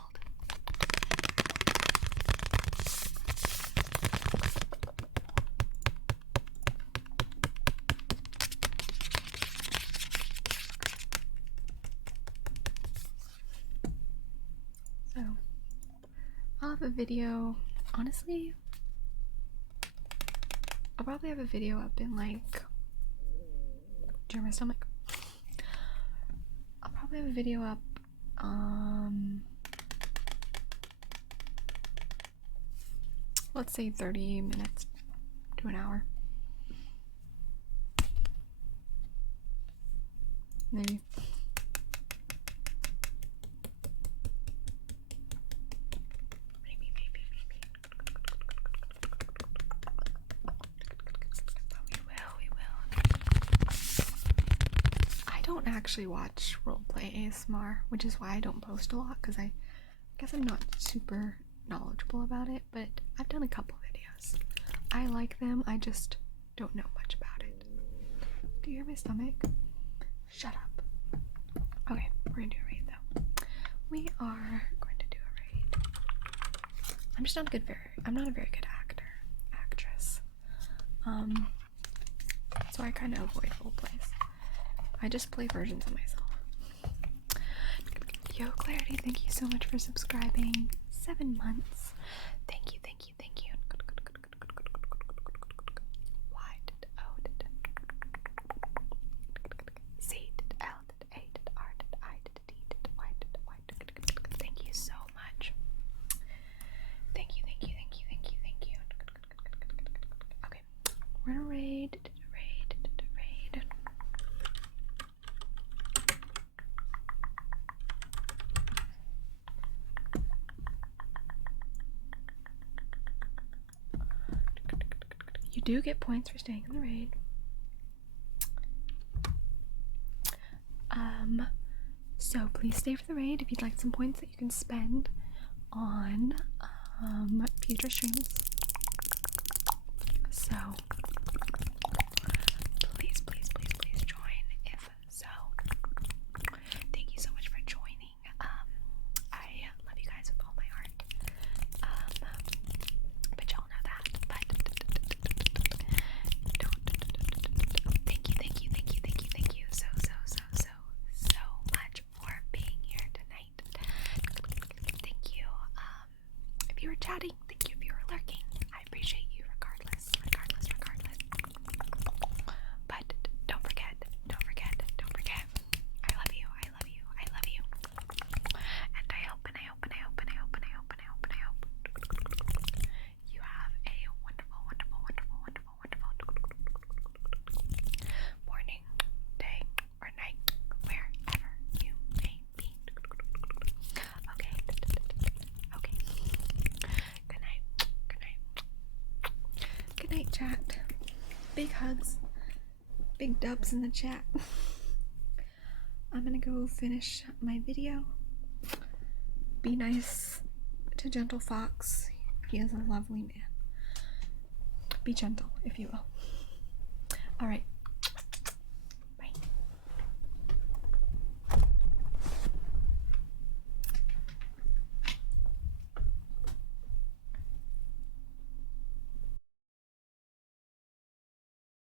So, I'll have a video, honestly, I'll probably have a video up in like, do you hear my stomach? I'll probably have a video up, let's say 30 minutes to an hour. Maybe. I don't actually watch roleplay ASMR, which is why I don't post a lot, because I guess I'm not super knowledgeable about it, but I've done a couple videos. I like them, I just don't know much about it. Do you hear my stomach? Shut up. Okay, we're gonna do a raid though. We are going to do a raid. I'm just not I'm not a very good actress. So I kind of avoid role plays. I just play versions of myself. Yo, Clarity, thank you so much for subscribing. 7 months. Thank you, thank you, thank you. Y did O did C did L did A did R did I did D did Y did Y did. Thank you so much. Thank you, thank you, thank you, thank you, thank you. Okay, we're gonna raid. You do get points for staying in the raid. So please stay for the raid if you'd like some points that you can spend on future streams. So please, please, please, please join if so. Thank you so much for joining. I love you guys with all my heart. But y'all know that. But thank you, thank you, thank you, thank you, thank you so much for being here tonight. Thank you. If you were chatting, thank you if you were lurking. I appreciate you regardless. But don't forget. I love you. And I hope you have a wonderful morning, day, or night, wherever you may be. Okay. Good night, chat. Big hugs. Big dubs in the chat. I'm gonna go finish my video. Be nice to Gentle Fox. He is a lovely man. Be gentle, if you will. Alright,